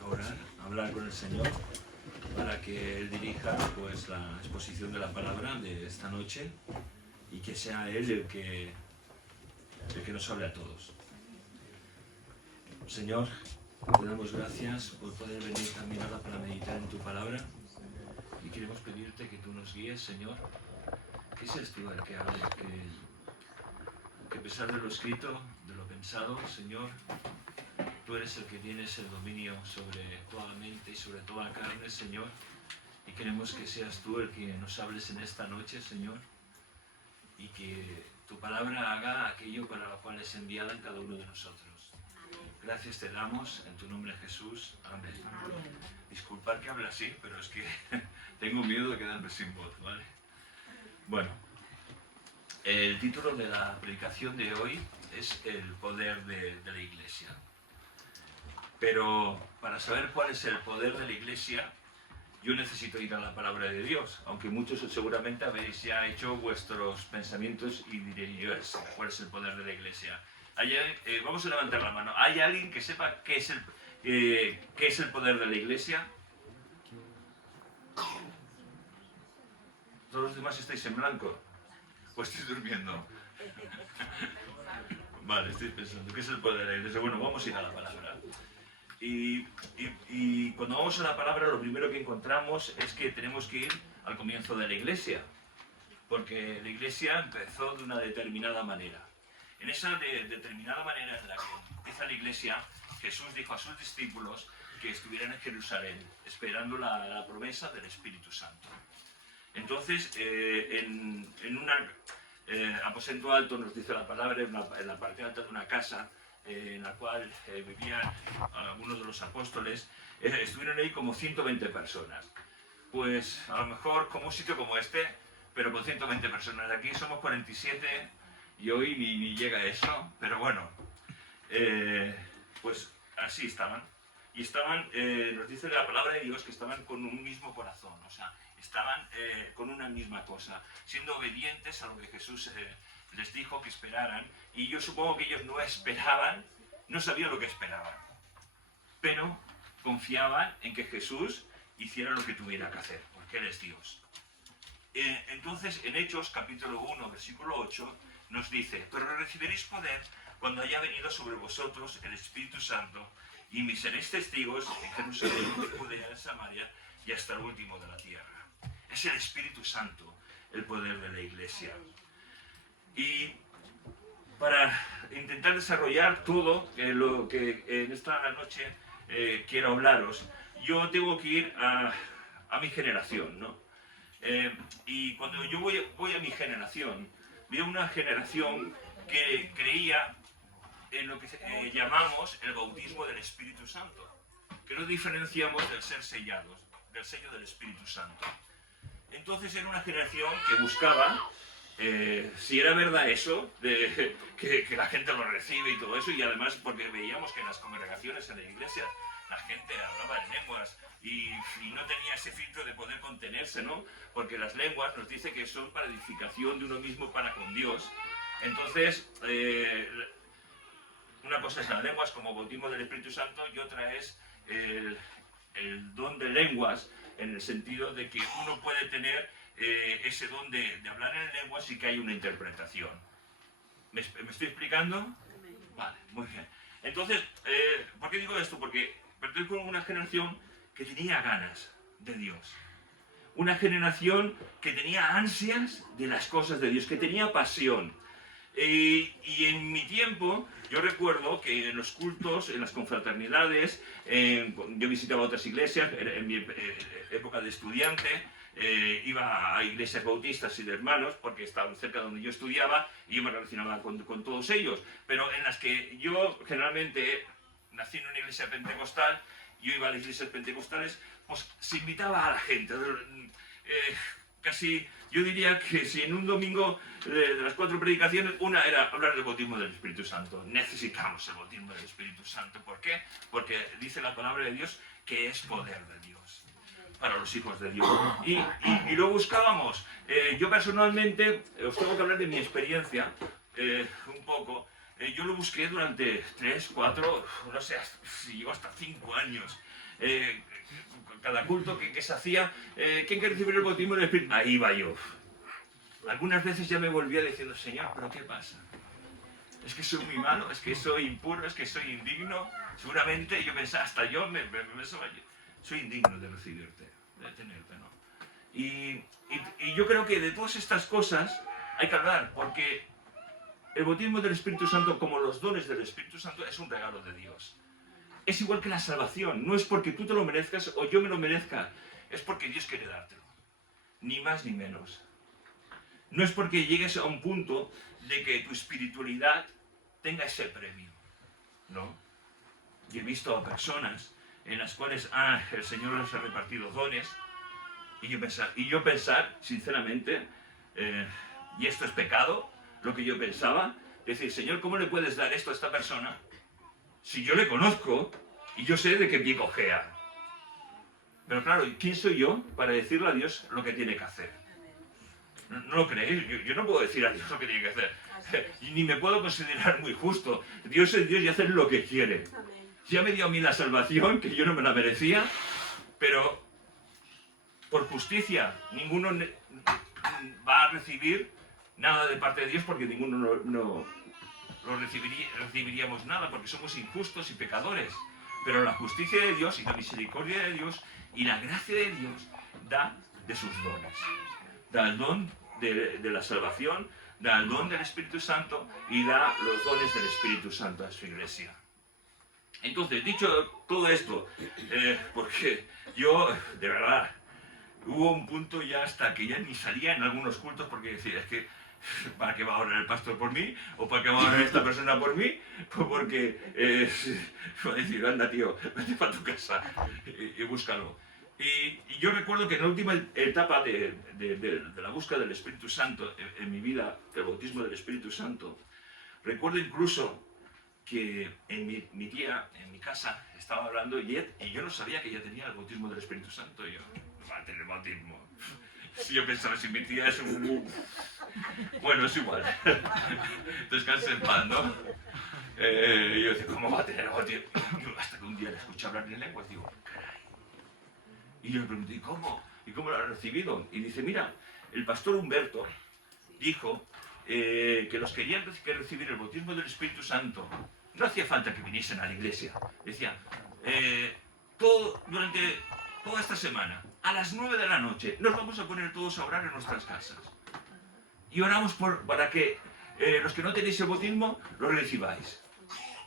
a orar, a hablar con el Señor para que Él dirija pues la exposición de la palabra de esta noche y que sea Él el que nos hable a todos. Señor, te damos gracias por poder venir también ahora para meditar en tu palabra y queremos pedirte que tú nos guíes, Señor, que seas tú el que hable, que a pesar de lo escrito, de lo pensado, Señor, tú eres el que tienes el dominio sobre toda mente y sobre toda carne, Señor, y queremos que seas tú el que nos hables en esta noche, Señor, y que tu palabra haga aquello para lo cual es enviada en cada uno de nosotros. Gracias te damos, en tu nombre Jesús. Amén. Disculpad que hable así, pero es que tengo miedo de quedarme sin voz, ¿vale? Bueno, el título de la predicación de hoy es el poder de la Iglesia. Pero para saber cuál es el poder de la Iglesia, yo necesito ir a la palabra de Dios, aunque muchos seguramente habéis ya hecho vuestros pensamientos y diréis, ¿cuál es el poder de la Iglesia? Vamos a levantar la mano. ¿Hay alguien que sepa qué es el poder de la Iglesia? ¿Todos los demás estáis en blanco? ¿O estáis durmiendo? Vale, estoy pensando, ¿qué es el poder de la Iglesia? Bueno, vamos a ir a la palabra. Y cuando vamos a la palabra, lo primero que encontramos es que tenemos que ir al comienzo de la Iglesia, porque la Iglesia empezó de una determinada manera. En esa determinada manera en la que empieza la Iglesia, Jesús dijo a sus discípulos que estuvieran en Jerusalén, esperando la promesa del Espíritu Santo. Entonces, en un aposento alto, nos dice la palabra, en la parte alta de una casa, en la cual vivían algunos de los apóstoles, estuvieron ahí como 120 personas. Pues a lo mejor como un sitio como este, pero con 120 personas. Aquí somos 47 y hoy ni llega a eso, pero bueno, pues así estaban. Y estaban, nos dice la palabra de Dios, que estaban con un mismo corazón, o sea, estaban con una misma cosa, siendo obedientes a lo que Jesús les dijo que esperaran, y yo supongo que ellos no esperaban, no sabían lo que esperaban, pero confiaban en que Jesús hiciera lo que tuviera que hacer, porque Él es Dios. Entonces, en Hechos, capítulo 1, versículo 8, nos dice: pero recibiréis poder cuando haya venido sobre vosotros el Espíritu Santo, y me seréis testigos en Jerusalén, en Judea, en Samaria y hasta el último de la tierra. Es el Espíritu Santo el poder de la Iglesia. Y para intentar desarrollar todo lo que en esta noche quiero hablaros, yo tengo que ir a mi generación, ¿no? Y cuando yo voy a mi generación, veo una generación que creía en lo que llamamos el bautismo del Espíritu Santo, que no diferenciamos del ser sellados, del sello del Espíritu Santo. Entonces era una generación que buscaba si era verdad eso, que la gente lo recibe y todo eso, y además porque veíamos que en las congregaciones, en la iglesia, la gente hablaba en lenguas y no tenía ese filtro de poder contenerse, ¿no? Porque las lenguas nos dice que son para edificación de uno mismo para con Dios. Entonces, una cosa es las lenguas como bautismo del Espíritu Santo y otra es el don de lenguas, en el sentido de que uno puede tener ese don de hablar en lenguas y que hay una interpretación. ¿Me estoy explicando? Vale, muy bien. Entonces, ¿por qué digo esto? Porque pertenezco a una generación que tenía ganas de Dios. Una generación que tenía ansias de las cosas de Dios, que tenía pasión. Y en mi tiempo, yo recuerdo que en los cultos, en las confraternidades, yo visitaba otras iglesias, en mi época de estudiante, iba a iglesias bautistas y de hermanos, porque estaban cerca de donde yo estudiaba, y yo me relacionaba con todos ellos. Pero en las que yo generalmente nací en una iglesia pentecostal, yo iba a las iglesias pentecostales, pues se invitaba a la gente. Casi, yo diría que si en un domingo de las 4 predicaciones, una era hablar del bautismo del Espíritu Santo. Necesitamos el bautismo del Espíritu Santo. ¿Por qué? Porque dice la palabra de Dios que es poder de Dios para los hijos de Dios. Y lo buscábamos. Yo personalmente, os tengo que hablar de mi experiencia un poco. yo lo busqué durante 3, 4, no sé, si llegó hasta 5 años. Cada culto que se hacía, ¿quién quiere recibir el bautismo del Espíritu? Ahí iba yo. Algunas veces ya me volvía diciendo, Señor, ¿pero qué pasa? Es que soy muy malo, es que soy impuro, es que soy indigno. Seguramente yo pensaba, hasta yo soy indigno de recibirte, de tenerte, ¿no? Y yo creo que de todas estas cosas hay que hablar, porque el bautismo del Espíritu Santo, como los dones del Espíritu Santo, es un regalo de Dios. Es igual que la salvación, no es porque tú te lo merezcas o yo me lo merezca, es porque Dios quiere dártelo, ni más ni menos. No es porque llegues a un punto de que tu espiritualidad tenga ese premio, ¿no? Y he visto a personas en las cuales el Señor les ha repartido dones, y yo pensar sinceramente, y esto es pecado, lo que yo pensaba, decir, Señor, ¿cómo le puedes dar esto a esta persona si yo le conozco y yo sé de qué pie cojea? Pero claro, ¿quién soy yo para decirle a Dios lo que tiene que hacer? ¿No lo creéis? Yo no puedo decir a Dios lo que tiene que hacer. Ni me puedo considerar muy justo. Dios es Dios y hace lo que quiere. Ya me dio a mí la salvación, que yo no me la merecía, pero por justicia ninguno va a recibir nada de parte de Dios, porque ninguno no recibiríamos nada, porque somos injustos y pecadores. Pero la justicia de Dios y la misericordia de Dios y la gracia de Dios da de sus dones. Da el don de la salvación, da el don del Espíritu Santo y da los dones del Espíritu Santo a su iglesia. Entonces, dicho todo esto, porque yo, de verdad, hubo un punto ya hasta que ya ni salía en algunos cultos, porque decía, es que, ¿para qué va a orar el pastor por mí? ¿O para qué va a orar esta persona por mí? Porque va a decir, anda tío, vete para tu casa y búscalo. Y yo recuerdo que en la última etapa de la búsqueda del Espíritu Santo en mi vida, el bautismo del Espíritu Santo, recuerdo incluso que mi tía en mi casa estaba hablando y yo no sabía que ella tenía el bautismo del Espíritu Santo. Y yo, va a tener bautismo. Si yo pensaba, si mi tía es un... Bueno, es igual. Descanse en paz, ¿no? Y yo decía, ¿cómo va a tener bautismo? Hasta que un día le escuché hablar en lenguas y digo, caray. Y yo le pregunté, ¿y cómo? ¿Y cómo lo ha recibido? Y dice, mira, el pastor Humberto dijo que los querían recibir el bautismo del Espíritu Santo. No hacía falta que viniesen a la iglesia. Decía, durante toda esta semana, a las 9 de la noche, nos vamos a poner todos a orar en nuestras casas. Y oramos para que los que no tenéis el bautismo, lo recibáis.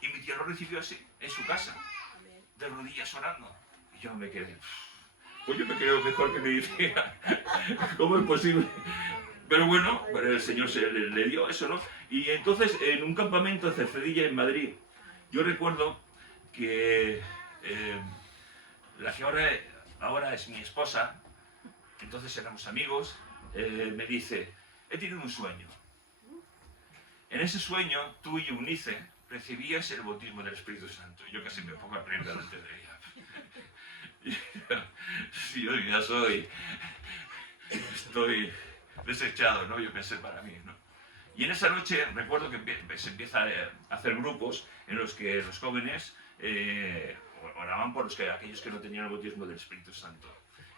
Y mi tía lo recibió así, en su casa, de rodillas orando. Y yo me quedé, pues yo me creo mejor que mi tía. ¿Cómo es posible? Pero bueno, el Señor le dio eso, ¿no? Y entonces, en un campamento de Cercedilla, en Madrid, yo recuerdo que la que ahora es mi esposa, entonces éramos amigos, me dice, he tenido un sueño. En ese sueño, tú y Eunice recibías el bautismo del Espíritu Santo. Yo casi me pongo a reír delante de ella. Sí, yo ya estoy desechado, ¿no? Yo pensé para mí, ¿no? Y en esa noche recuerdo que se empieza a hacer grupos en los que los jóvenes oraban por aquellos que no tenían el bautismo del Espíritu Santo.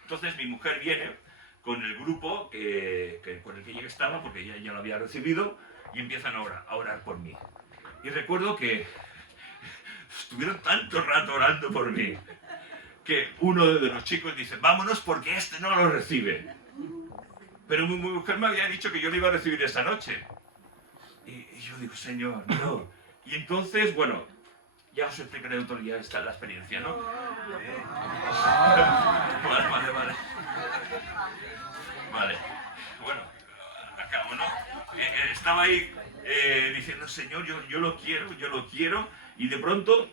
Entonces mi mujer viene con el grupo con el que ella estaba, porque ella ya lo había recibido, y empiezan a orar por mí. Y recuerdo que estuvieron tanto rato orando por mí, que uno de los chicos dice, vámonos porque este no lo recibe. Pero mi mujer me había dicho que yo lo iba a recibir esa noche. Y yo digo, Señor, no. Y entonces, bueno, ya os explicaré otro día la experiencia, ¿no? Vale. Bueno, acabo, ¿no? Estaba ahí diciendo, Señor, yo lo quiero, y de pronto,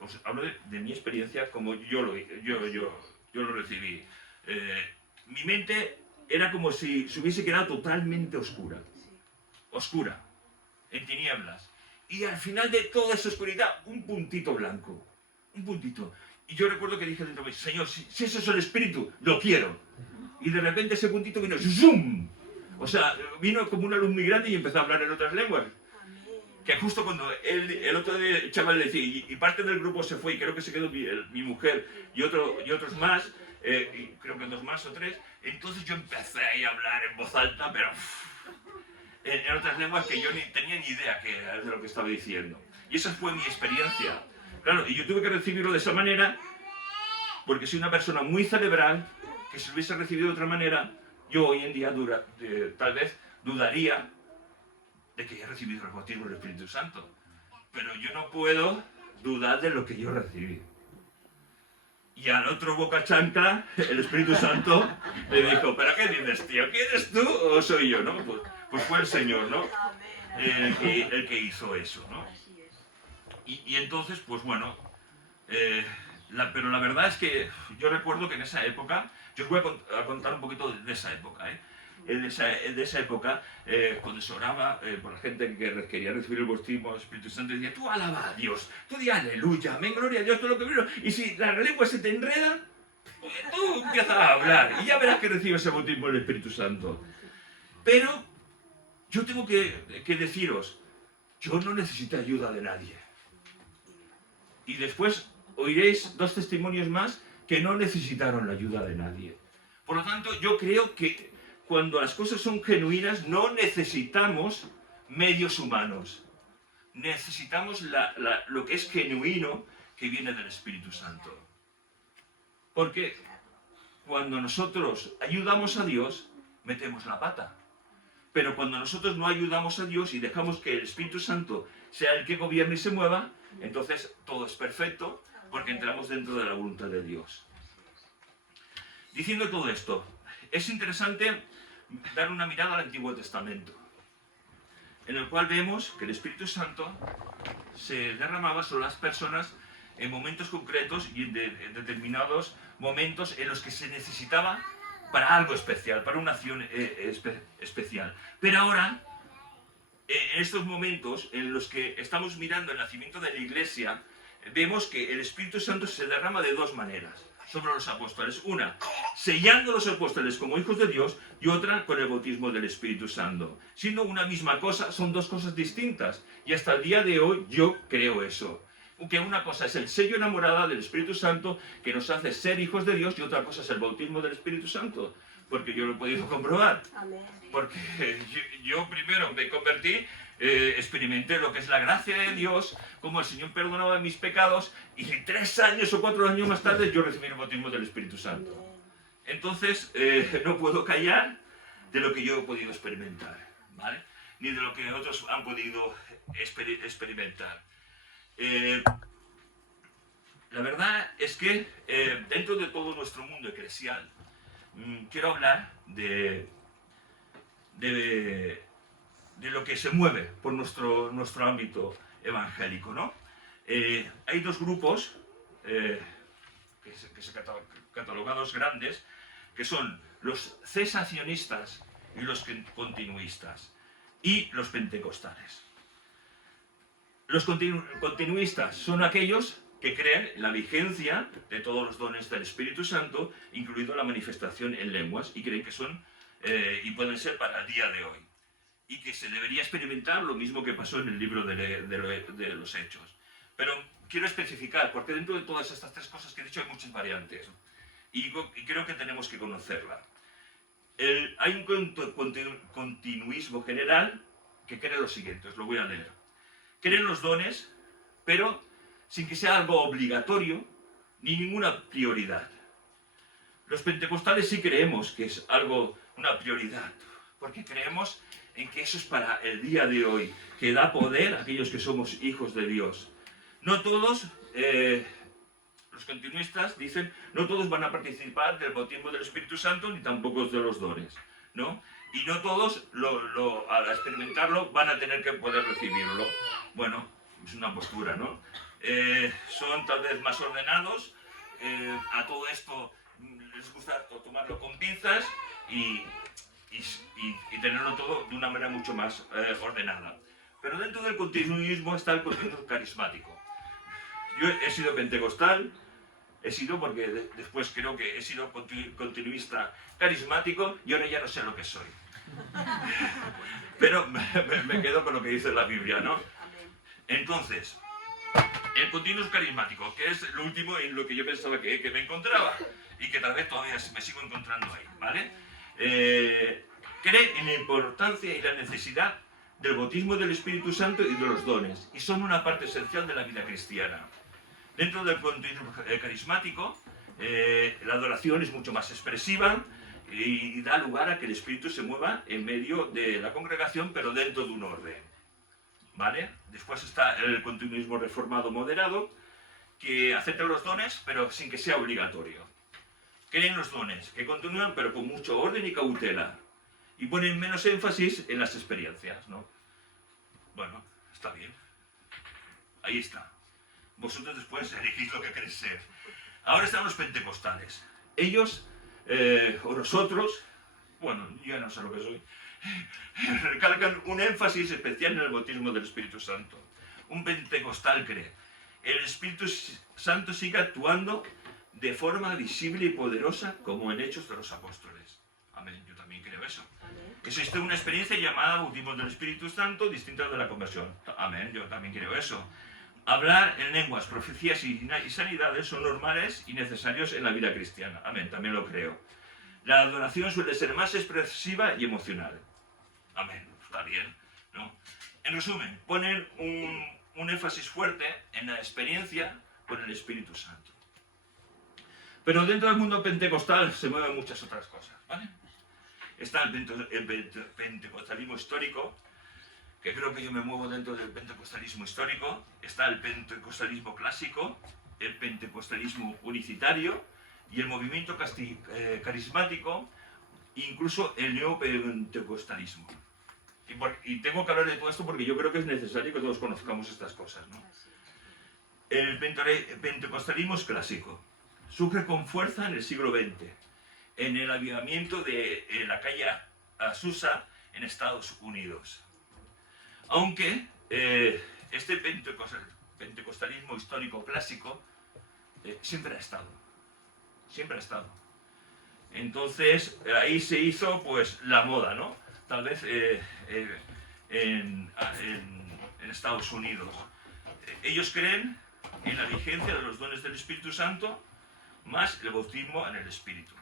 os hablo de mi experiencia como yo lo recibí. Mi mente era como si se hubiese quedado totalmente oscura, en tinieblas. Y al final de toda esa oscuridad, un puntito blanco, un puntito. Y yo recuerdo que dije dentro de mí, Señor, si eso es el Espíritu, lo quiero. Y de repente ese puntito vino, ¡zoom! O sea, vino como una luz muy grande y empezó a hablar en otras lenguas. que justo cuando el otro chaval le decía, y parte del grupo se fue, y creo que se quedó mi mujer y otros más, y creo que 2 más o 3, entonces yo empecé a hablar en voz alta, pero en otras lenguas que yo ni tenía ni idea de lo que estaba diciendo. Y esa fue mi experiencia. Claro, y yo tuve que recibirlo de esa manera, porque soy una persona muy cerebral, que si lo hubiese recibido de otra manera, yo hoy en día tal vez dudaría de que he recibido el bautismo del Espíritu Santo. Pero yo no puedo dudar de lo que yo recibí. Y al otro boca chancla, el Espíritu Santo le dijo, ¿pero qué dices, tío? ¿Quién eres tú o soy yo? ¿No? Pues fue el Señor, ¿no? El que hizo eso, ¿no? Y entonces, pues bueno, pero la verdad es que yo recuerdo que en esa época, yo os voy a contar un poquito de esa época, ¿eh? De esa época, cuando se oraba por la gente que quería recibir el bautismo del Espíritu Santo, decía, tú alaba a Dios, tú di aleluya, amén, gloria a Dios, todo lo que vino. Y si la lengua se te enreda, pues tú empiezas a hablar y ya verás que recibes el bautismo del Espíritu Santo. Pero yo tengo que deciros, yo no necesito ayuda de nadie. Y después oiréis 2 testimonios más que no necesitaron la ayuda de nadie. Por lo tanto, yo creo que cuando las cosas son genuinas, no necesitamos medios humanos. Necesitamos lo que es genuino, que viene del Espíritu Santo. Porque cuando nosotros ayudamos a Dios, metemos la pata. Pero cuando nosotros no ayudamos a Dios y dejamos que el Espíritu Santo sea el que gobierne y se mueva, entonces todo es perfecto, porque entramos dentro de la voluntad de Dios. Diciendo todo esto, es interesante dar una mirada al Antiguo Testamento, en el cual vemos que el Espíritu Santo se derramaba sobre las personas en momentos concretos y en determinados momentos en los que se necesitaba para algo especial, para una acción especial. Pero ahora, en estos momentos en los que estamos mirando el nacimiento de la Iglesia, vemos que el Espíritu Santo se derrama de 2 maneras sobre los apóstoles. Una, sellando a los apóstoles como hijos de Dios, y otra con el bautismo del Espíritu Santo. Siendo una misma cosa, son 2 cosas distintas. Y hasta el día de hoy yo creo eso. Que una cosa es el sello enamorada del Espíritu Santo, que nos hace ser hijos de Dios, y otra cosa es el bautismo del Espíritu Santo. Porque yo lo he podido comprobar. Porque yo primero me convertí, experimenté lo que es la gracia de Dios, como el Señor perdonaba mis pecados, y 3 años o 4 años más tarde yo recibí el bautismo del Espíritu Santo. Entonces, no puedo callar de lo que yo he podido experimentar, ¿vale? Ni de lo que otros han podido experimentar. La verdad es que dentro de todo nuestro mundo eclesial, quiero hablar de lo que se mueve por nuestro ámbito evangélico, ¿no? Hay 2 grupos que se catalogados grandes, que son los cesacionistas y los continuistas, y los pentecostales. Los continuistas son aquellos que creen en la vigencia de todos los dones del Espíritu Santo, incluido la manifestación en lenguas, y creen que son y pueden ser para el día de hoy. Y que se debería experimentar lo mismo que pasó en el libro de los Hechos. Pero quiero especificar, porque dentro de todas estas 3 cosas que he dicho hay muchas variantes. Y creo que tenemos que conocerla. Hay un continuismo general que cree lo siguiente, os lo voy a leer. Creen los dones, pero sin que sea algo obligatorio ni ninguna prioridad. Los pentecostales sí creemos que es algo, una prioridad, porque creemos en que eso es para el día de hoy, que da poder a aquellos que somos hijos de Dios. No todos, los continuistas dicen, no todos van a participar del bautismo del Espíritu Santo, ni tampoco de los dones, ¿no? Y no todos, al experimentarlo, van a tener que poder recibirlo. Bueno, es una postura, ¿no? Son tal vez más ordenados, a todo esto les gusta tomarlo con pinzas y tenerlo todo de una manera mucho más ordenada. Pero dentro del continuismo está el continuismo carismático. Yo he sido pentecostal, porque después creo que he sido continuista carismático, y ahora ya no sé lo que soy. Pero me quedo con lo que dice la Biblia, ¿no? Entonces, el continuo carismático, que es lo último en lo que yo pensaba que me encontraba y que tal vez todavía me sigo encontrando ahí, ¿vale? Cree en la importancia y la necesidad del bautismo del Espíritu Santo y de los dones, y son una parte esencial de la vida cristiana. Dentro del continuo carismático, la adoración es mucho más expresiva y da lugar a que el Espíritu se mueva en medio de la congregación, pero dentro de un orden, ¿vale? Después está el continuismo reformado moderado, que acepta los dones, pero sin que sea obligatorio. Creen los dones, que continúan, pero con mucho orden y cautela, y ponen menos énfasis en las experiencias, ¿no? Bueno, está bien. Ahí está. Vosotros después elegís lo que queréis ser. Ahora están los pentecostales. Ellos, o nosotros, bueno, yo no sé lo que soy, recalcan un énfasis especial en el bautismo del Espíritu Santo. Un pentecostal cree: el Espíritu Santo sigue actuando de forma visible y poderosa como en Hechos de los Apóstoles. Amén, yo también creo eso. Existe una experiencia llamada bautismo del Espíritu Santo distinta de la conversión. Amén, yo también creo eso. Hablar en lenguas, profecías y sanidades son normales y necesarios en la vida cristiana. Amén, también lo creo. La adoración suele ser más expresiva y emocional. Amén, está bien, ¿no? En resumen, ponen un énfasis fuerte en la experiencia con el Espíritu Santo. Pero dentro del mundo pentecostal se mueven muchas otras cosas, ¿vale? Está el pentecostalismo histórico, que creo que yo me muevo dentro del pentecostalismo histórico. Está el pentecostalismo clásico, el pentecostalismo unicitario y el movimiento carismático, incluso el neopentecostalismo. Y tengo que hablar de todo esto porque yo creo que es necesario que todos conozcamos estas cosas, ¿no? El pentecostalismo es clásico. Surge con fuerza en el siglo XX, en el avivamiento de la calle Azusa en Estados Unidos. Aunque este pentecostalismo histórico clásico siempre ha estado. Siempre ha estado. Entonces, ahí se hizo pues la moda, ¿no? Tal vez en Estados Unidos. Ellos creen en la vigencia de los dones del Espíritu Santo más el bautismo en el Espíritu.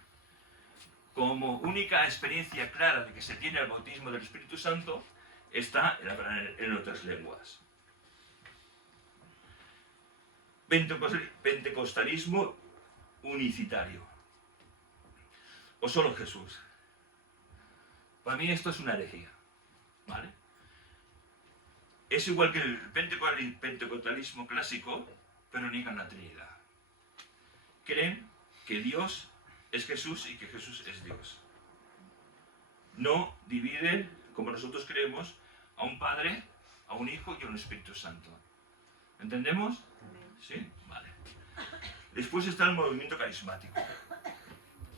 Como única experiencia clara de que se tiene el bautismo del Espíritu Santo está en otras lenguas. Pentecostalismo unicitario. O solo Jesús. Para mí esto es una herejía, ¿vale? Es igual que el pentecostalismo clásico, pero niegan la Trinidad. Creen que Dios es Jesús y que Jesús es Dios. No dividen, como nosotros creemos, a un Padre, a un Hijo y a un Espíritu Santo. ¿Entendemos? ¿Sí? Vale. Después está el movimiento carismático.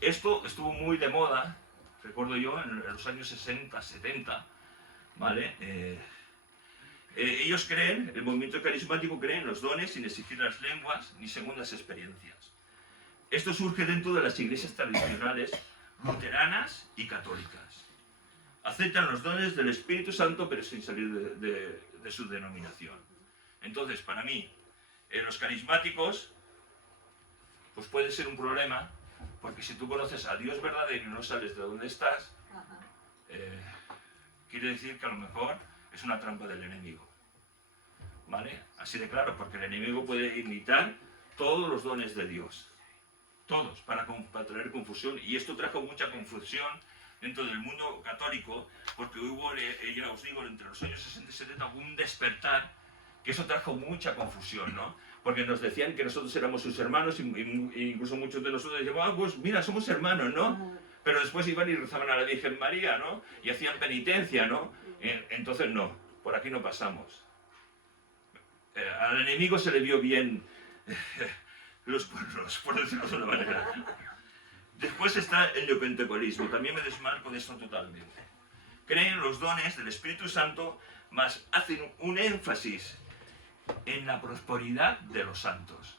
Esto estuvo muy de moda, recuerdo yo, en los años 60, 70, ¿vale? Ellos creen, el movimiento carismático cree en los dones sin exigir las lenguas ni segundas experiencias. Esto surge dentro de las iglesias tradicionales luteranas y católicas. Aceptan los dones del Espíritu Santo, pero sin salir de su denominación. Entonces, para mí, los carismáticos, pues puede ser un problema, porque si tú conoces a Dios verdadero y no sales de donde estás, quiere decir que a lo mejor es una trampa del enemigo. ¿Vale? Así de claro, porque el enemigo puede imitar todos los dones de Dios. Todos, para traer confusión. Y esto trajo mucha confusión dentro del mundo católico, porque hubo, ya os digo, entre los años 60 y 70 hubo un despertar, que eso trajo mucha confusión, ¿no? Porque nos decían que nosotros éramos sus hermanos, y incluso muchos de nosotros decían, ah, pues mira, somos hermanos, ¿no? Pero después iban y rezaban a la Virgen María, ¿no? Y hacían penitencia, ¿no? Entonces no, por aquí no pasamos. Al enemigo se le vio bien los cuernos, por decirlo de una manera. Después está el neopentecostalismo, también me desmarco de esto totalmente. Creen los dones del Espíritu Santo, mas hacen un énfasis en la prosperidad de los santos.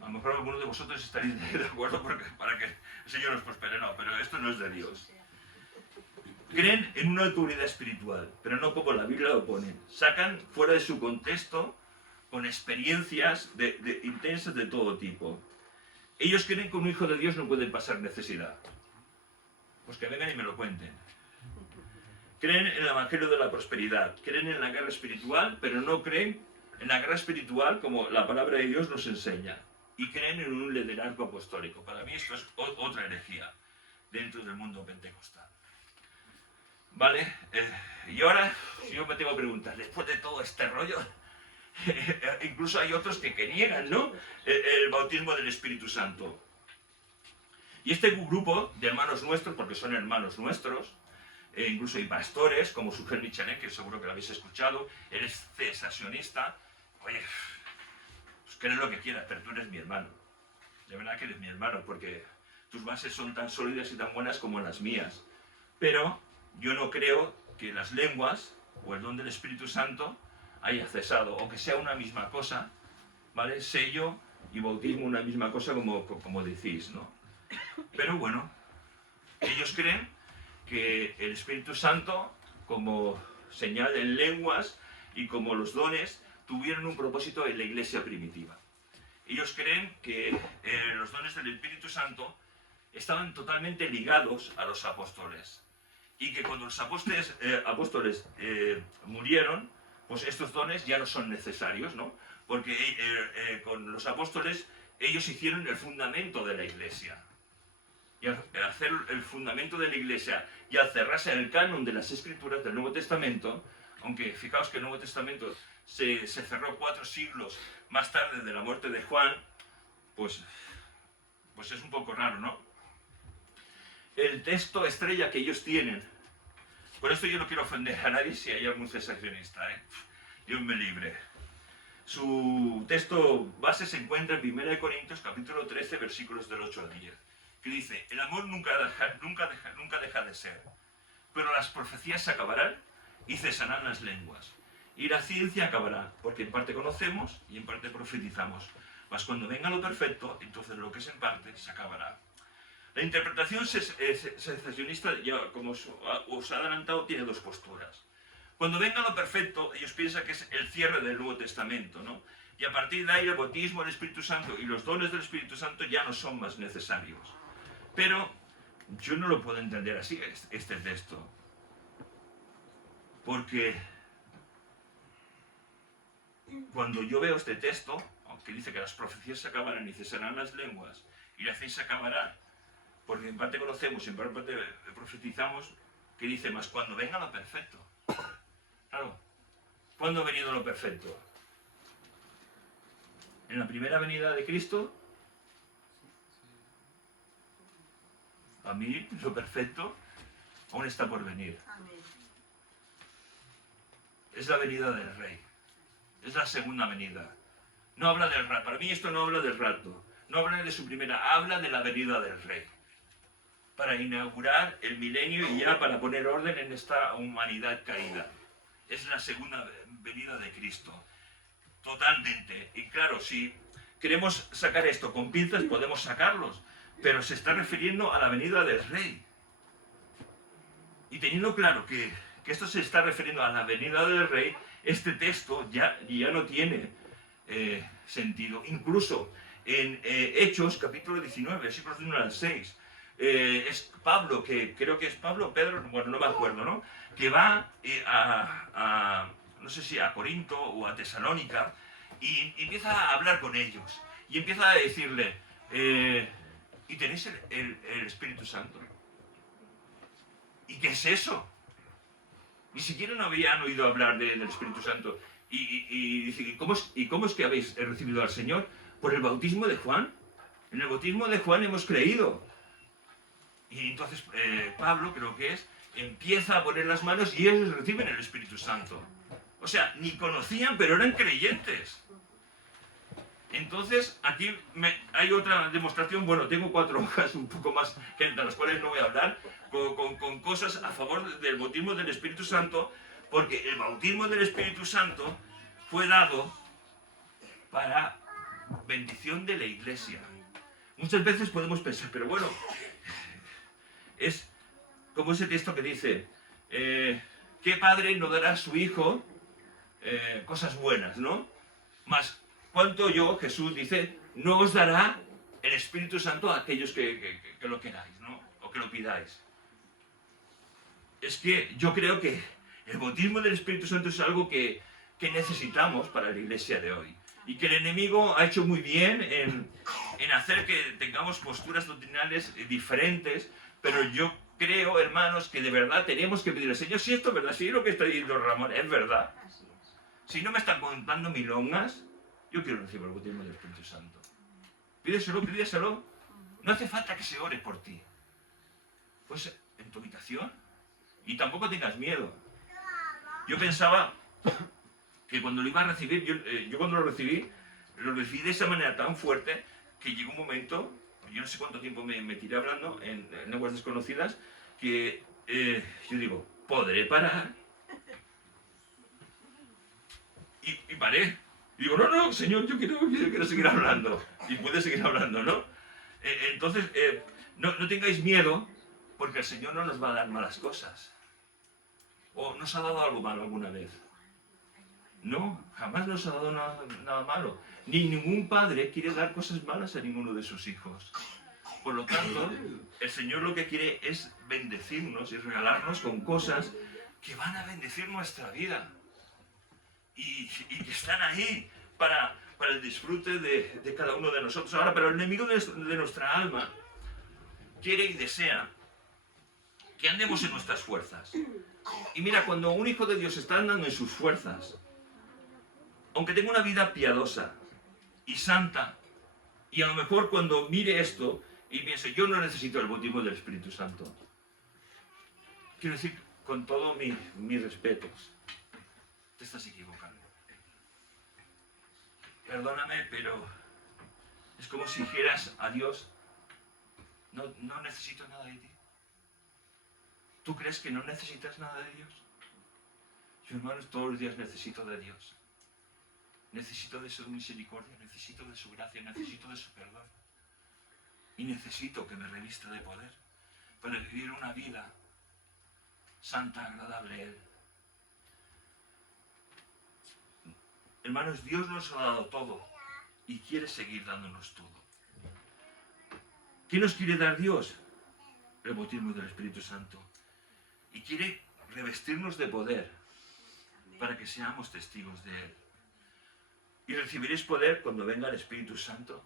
A lo mejor algunos de vosotros estaréis de acuerdo para que el Señor nos prospere, no, pero esto no es de Dios. Creen en una autoridad espiritual, pero no como la Biblia lo pone. Sacan fuera de su contexto con experiencias intensas de todo tipo. Ellos creen que un hijo de Dios no puede pasar necesidad. Pues que vengan y me lo cuenten. Creen en el evangelio de la prosperidad, creen en la guerra espiritual, pero no creen en la guerra espiritual como la palabra de Dios nos enseña. Y creen en un liderazgo apostólico. Para mí esto es otra herejía dentro del mundo pentecostal. ¿Vale? Y ahora, si yo me tengo que preguntar, después de todo este rollo, incluso hay otros que niegan, ¿no?, el bautismo del Espíritu Santo. Y este grupo de hermanos nuestros, porque son hermanos nuestros, incluso hay pastores, como Sugel Michalet, que seguro que lo habéis escuchado, él es cesacionista. Oye, pues crees lo que quieras, pero tú eres mi hermano. De verdad que eres mi hermano, porque tus bases son tan sólidas y tan buenas como las mías. Pero yo no creo que las lenguas o el don del Espíritu Santo haya cesado, o que sea una misma cosa, ¿vale? Sello y bautismo una misma cosa, como decís, ¿no? Pero bueno, ellos creen que el Espíritu Santo, como señal en lenguas y como los dones, tuvieron un propósito en la iglesia primitiva. Ellos creen que los dones del Espíritu Santo estaban totalmente ligados a los apóstoles. Y que cuando los apóstoles murieron, pues estos dones ya no son necesarios, ¿no? Porque con los apóstoles ellos hicieron el fundamento de la iglesia. Y al hacer el fundamento de la iglesia y al cerrarse el canon de las escrituras del Nuevo Testamento, aunque fijaos que el Nuevo Testamento se cerró 4 siglos más tarde de la muerte de Juan, pues es un poco raro, ¿no? El texto estrella que ellos tienen, por esto yo no quiero ofender a nadie si hay algún cesacionista, Dios me libre. Su texto base se encuentra en 1 Corintios capítulo 13, versículos del 8 al 10, que dice: el amor nunca deja de ser, pero las profecías se acabarán y cesarán las lenguas. Y la ciencia acabará, porque en parte conocemos y en parte profetizamos. Mas cuando venga lo perfecto, entonces lo que es en parte se acabará. La interpretación cesacionista, ya como os he adelantado, tiene 2 posturas. Cuando venga lo perfecto, ellos piensan que es el cierre del Nuevo Testamento, ¿no? Y a partir de ahí el bautismo del Espíritu Santo y los dones del Espíritu Santo ya no son más necesarios. Pero yo no lo puedo entender así, este texto. Porque cuando yo veo este texto, aunque dice que las profecías se acabarán y cesarán las lenguas, y la ciencia se acabará, porque en parte conocemos y en parte profetizamos, que dice: más cuando venga lo perfecto. Claro, ¿cuándo ha venido lo perfecto? ¿En la primera venida de Cristo? A mí lo perfecto aún está por venir. Es la venida del Rey. Es la segunda venida. No habla del rapto. Para mí esto no habla del rapto. No habla de su primera. Habla de la venida del Rey. Para inaugurar el milenio y ya para poner orden en esta humanidad caída. Es la segunda venida de Cristo. Totalmente. Y claro, si queremos sacar esto con pinzas, podemos sacarlos. Pero se está refiriendo a la venida del Rey. Y teniendo claro que esto se está refiriendo a la venida del Rey, este texto ya no tiene sentido. Incluso en Hechos, capítulo 19, versículos 1 al 6, es Pablo, que creo que es Pablo o Pedro, bueno, no me acuerdo, ¿no?, que va no sé si a Corinto o a Tesalónica, y empieza a hablar con ellos, y empieza a decirle: ¿y tenéis el Espíritu Santo? ¿Y qué es eso? Ni siquiera no habían oído hablar del Espíritu Santo. Y dice: ¿cómo es que habéis recibido al Señor? ¿Por el bautismo de Juan? En el bautismo de Juan hemos creído. Y entonces Pablo, creo que es, empieza a poner las manos y ellos reciben el Espíritu Santo. O sea, ni conocían, pero eran creyentes. Entonces, aquí hay otra demostración. Bueno, tengo 4 hojas un poco más, de las cuales no voy a hablar, con cosas a favor del bautismo del Espíritu Santo, porque el bautismo del Espíritu Santo fue dado para bendición de la iglesia. Muchas veces podemos pensar, pero bueno, es como ese texto que dice: ¿qué padre no dará a su hijo cosas buenas, no? Más, ¿cuánto yo, Jesús dice, no os dará el Espíritu Santo a aquellos que lo queráis, ¿no? O que lo pidáis? Es que yo creo que el bautismo del Espíritu Santo es algo que necesitamos para la iglesia de hoy. Y que el enemigo ha hecho muy bien en hacer que tengamos posturas doctrinales diferentes, pero yo creo, hermanos, que de verdad tenemos que pedirle, Señor, si esto es verdad, si lo que está diciendo Ramón es verdad, si no me están contando milongas, yo quiero recibir el bautismo del Espíritu Santo. Pídeselo, pídeselo. No hace falta que se ore por ti. Pues en tu habitación. Y tampoco tengas miedo. Yo pensaba que cuando lo iba a recibir, yo cuando lo recibí de esa manera tan fuerte que llegó un momento, yo no sé cuánto tiempo me tiré hablando en lenguas desconocidas, que yo digo, ¿podré parar? Y paré. Y digo, no, Señor, yo quiero seguir hablando. Y pude seguir hablando, ¿no? Entonces, no tengáis miedo, porque el Señor no nos va a dar malas cosas. ¿O nos ha dado algo malo alguna vez? No, jamás nos ha dado nada malo. Ni ningún padre quiere dar cosas malas a ninguno de sus hijos. Por lo tanto, el Señor lo que quiere es bendecirnos y regalarnos con cosas que van a bendecir nuestra vida. Y que están ahí para el disfrute de cada uno de nosotros. Ahora, pero el enemigo de nuestra alma quiere y desea que andemos en nuestras fuerzas. Y mira, cuando un hijo de Dios está andando en sus fuerzas, aunque tenga una vida piadosa y santa, y a lo mejor cuando mire esto y piense, yo no necesito el bautismo del Espíritu Santo, quiero decir, con todos mis respetos, te estás equivocando. Perdóname, pero es como si dijeras a Dios, no necesito nada de ti. ¿Tú crees que no necesitas nada de Dios? Yo, hermanos, todos los días necesito de Dios. Necesito de su misericordia, necesito de su gracia, necesito de su perdón. Y necesito que me revista de poder para vivir una vida santa, agradable a Él. Hermanos, Dios nos ha dado todo y quiere seguir dándonos todo. ¿Qué nos quiere dar Dios? El bautismo del Espíritu Santo. Y quiere revestirnos de poder para que seamos testigos de Él. Y recibiréis poder cuando venga el Espíritu Santo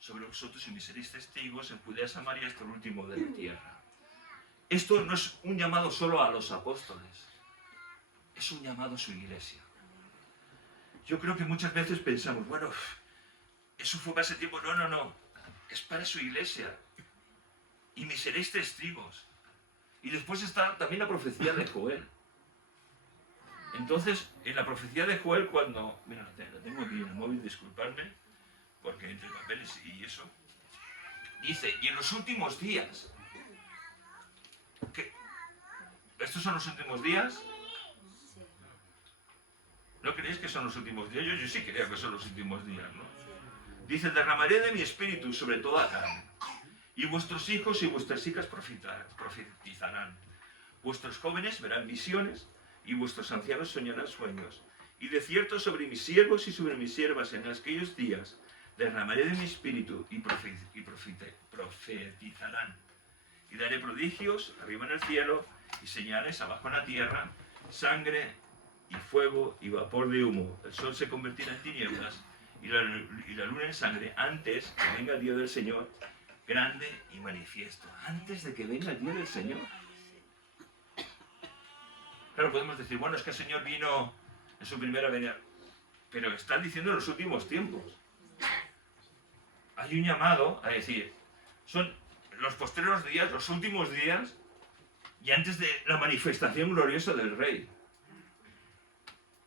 sobre vosotros y me seréis testigos en Judea, Samaria hasta el último de la tierra. Esto no es un llamado solo a los apóstoles, es un llamado a su iglesia. Yo creo que muchas veces pensamos, bueno, eso fue para ese tiempo. No, es para su iglesia. Y me seréis testigos. Y después está también la profecía de Joel. Entonces, en la profecía de Joel, cuando... Mira, la tengo aquí en el móvil, disculpadme, porque entre papeles y eso. Dice, y en los últimos días... ¿Estos son los últimos días? ¿No creéis que son los últimos días? Yo sí creo que son los últimos días, ¿no? Dice, derramaré de mi espíritu sobre toda carne. Y vuestros hijos y vuestras hijas profetizarán. Vuestros jóvenes verán visiones y vuestros ancianos soñarán sueños. Y de cierto sobre mis siervos y sobre mis siervas en aquellos días derramaré de mi espíritu y profetizarán. Y daré prodigios arriba en el cielo y señales abajo en la tierra, sangre y fuego y vapor de humo. El sol se convertirá en tinieblas y la luna en sangre antes que venga el día del Señor, grande y manifiesto. Antes de que venga el día del Señor. Claro, podemos decir, bueno, es que el Señor vino en su primera venida. Pero está diciendo en los últimos tiempos. Hay un llamado a decir, son los postreros días, los últimos días, y antes de la manifestación gloriosa del Rey.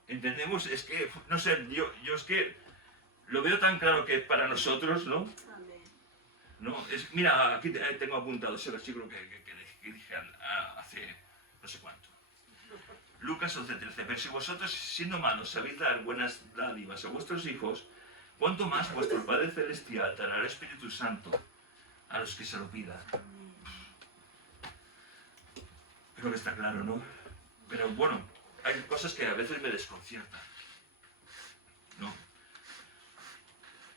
¿Entendemos? Es que, no sé, yo es que lo veo tan claro que para nosotros, ¿no? ¿No? Mira, aquí tengo apuntado ese versículo que dije hace no sé cuánto. Lucas 11:13. Pero si vosotros, siendo malos, sabéis dar buenas dádivas a vuestros hijos, ¿cuánto más vuestro Padre Celestial dará el Espíritu Santo a los que se lo pidan? Creo que está claro, ¿no? Pero bueno, hay cosas que a veces me desconciertan, ¿no?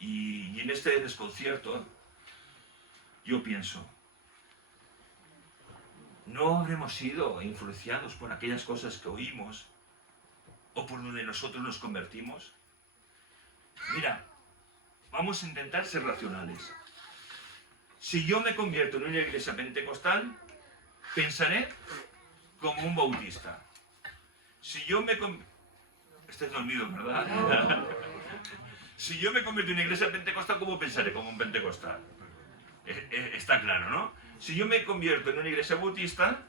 Y en este desconcierto, yo pienso, ¿no habremos sido influenciados por aquellas cosas que oímos o por donde nosotros nos convertimos? Mira, vamos a intentar ser racionales. Si yo me convierto en una iglesia pentecostal, pensaré como un bautista. Si yo me Estás dormido, ¿verdad? Si yo me convierto en una iglesia pentecostal, ¿cómo pensaré? Como un pentecostal. Está claro, ¿no? Si yo me convierto en una iglesia bautista,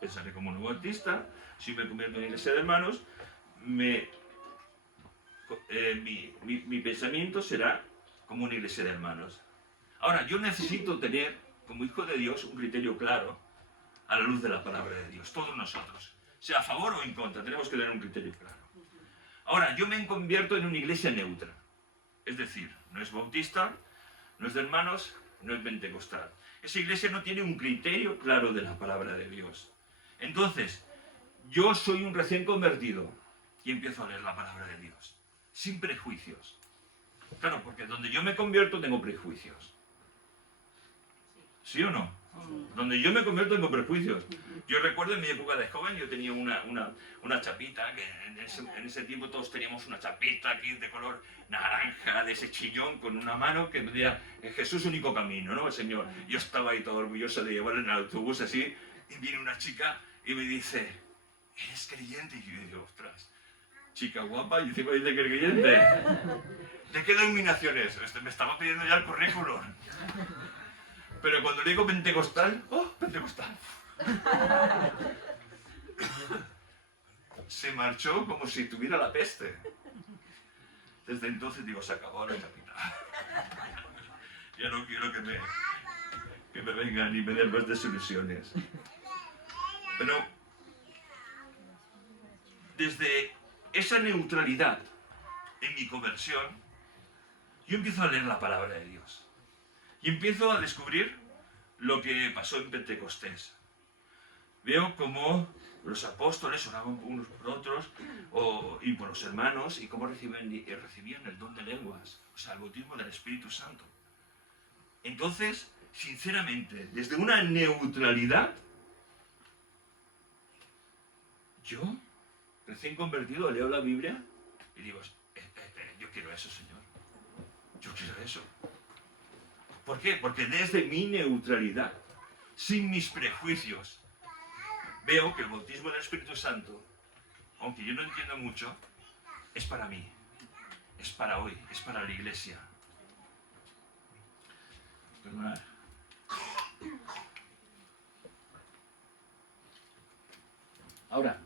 pensaré como un bautista. Si me convierto en una iglesia de hermanos, mi pensamiento será como una iglesia de hermanos. Ahora, yo necesito tener, como hijo de Dios, un criterio claro a la luz de la palabra de Dios. Todos nosotros, sea a favor o en contra, tenemos que tener un criterio claro. Ahora, yo me convierto en una iglesia neutra. Es decir, no es bautista, no es de hermanos, no es pentecostal. Esa iglesia no tiene un criterio claro de la palabra de Dios. Entonces, yo soy un recién convertido y empiezo a leer la palabra de Dios, sin prejuicios. Claro, porque donde yo me convierto tengo prejuicios. ¿Sí o no? Donde yo me convierto tengo prejuicios. Yo recuerdo en mi época de joven, yo tenía una chapita, que en ese tiempo todos teníamos una chapita aquí de color naranja, de ese chillón, con una mano que decía Jesús único camino, ¿no? El Señor. Yo estaba ahí todo orgulloso de llevarlo en el autobús así, y viene una chica y me dice, ¿eres creyente? Y yo digo, ostras, chica guapa, y encima dice que eres creyente. ¿De qué denominación es? Me estaba pidiendo ya el currículum. Pero cuando le digo pentecostal, ¡oh, pentecostal! Se marchó como si tuviera la peste. Desde entonces digo, se acabó la chapita. Ya no quiero que me vengan y me den más desilusiones. Pero desde esa neutralidad en mi conversión, yo empiezo a leer la palabra de Dios. Y empiezo a descubrir lo que pasó en Pentecostés. Veo cómo los apóstoles oraban unos por otros y por los hermanos y cómo recibían el don de lenguas, o sea, el bautismo del Espíritu Santo. Entonces, sinceramente, desde una neutralidad, yo, recién convertido, leo la Biblia y digo, yo quiero eso, Señor. Yo quiero eso. ¿Por qué? Porque desde mi neutralidad, sin mis prejuicios, veo que el bautismo del Espíritu Santo, aunque yo no entiendo mucho, es para mí, es para hoy, es para la iglesia. Perdonad. Ahora,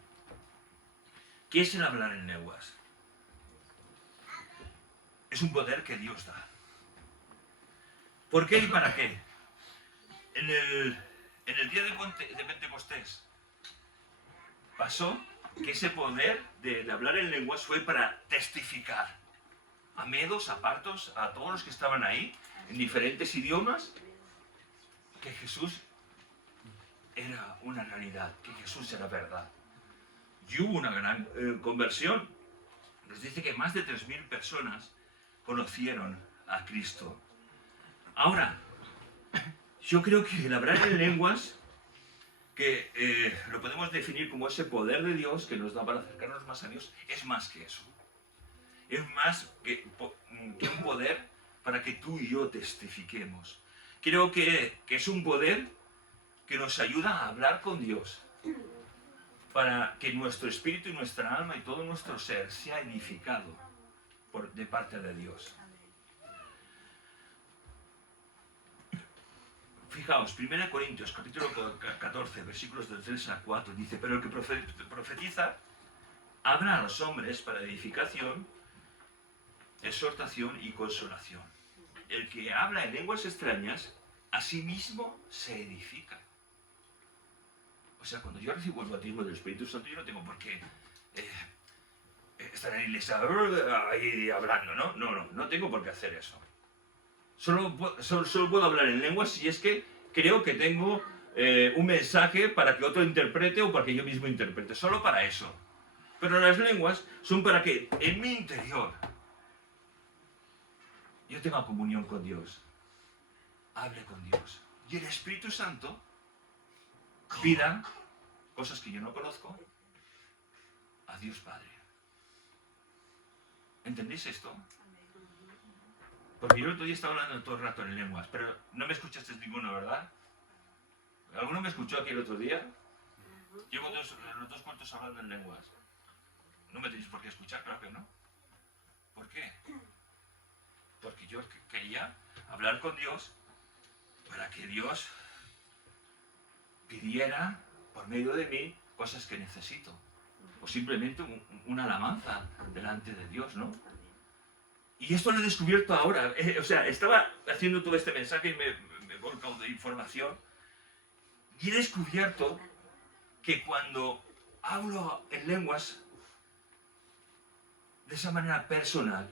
¿qué es el hablar en lenguas? Es un poder que Dios da. ¿Por qué y para qué? En el día de Pentecostés pasó que ese poder de hablar en lenguas fue para testificar a medos, a partos, a todos los que estaban ahí, en diferentes idiomas, que Jesús era una realidad, que Jesús era verdad. Y hubo una gran conversión. Nos dice que más de 3.000 personas conocieron a Cristo. Ahora, yo creo que el hablar en lenguas, que lo podemos definir como ese poder de Dios que nos da para acercarnos más a Dios, es más que eso. Es más que un poder para que tú y yo testifiquemos. Creo que es un poder que nos ayuda a hablar con Dios, para que nuestro espíritu y nuestra alma y todo nuestro ser sea edificado de parte de Dios. Fijaos, 1 Corintios, capítulo 14, versículos del 3 a 4, dice, pero el que profetiza habla a los hombres para edificación, exhortación y consolación. El que habla en lenguas extrañas, a sí mismo se edifica. O sea, cuando yo recibo el bautismo del Espíritu Santo, yo no tengo por qué estar en la iglesia ahí hablando, ¿no? No tengo por qué hacer eso. Solo puedo hablar en lenguas si es que creo que tengo un mensaje para que otro interprete o para que yo mismo interprete. Solo para eso. Pero las lenguas son para que en mi interior yo tenga comunión con Dios, hable con Dios. Y el Espíritu Santo pida cosas que yo no conozco a Dios Padre. ¿Entendéis esto? Porque yo el otro día estaba hablando todo el rato en lenguas, pero no me escuchaste ninguno, ¿verdad? ¿Alguno me escuchó aquí el otro día? Llevo los 2 cuartos hablando en lenguas. No me tenéis por qué escuchar, claro que no. ¿Por qué? Porque yo quería hablar con Dios para que Dios pidiera por medio de mí cosas que necesito. O simplemente una alabanza delante de Dios, ¿no? Y esto lo he descubierto ahora. O sea, estaba haciendo todo este mensaje y me he volcado de información. Y he descubierto que cuando hablo en lenguas de esa manera personal,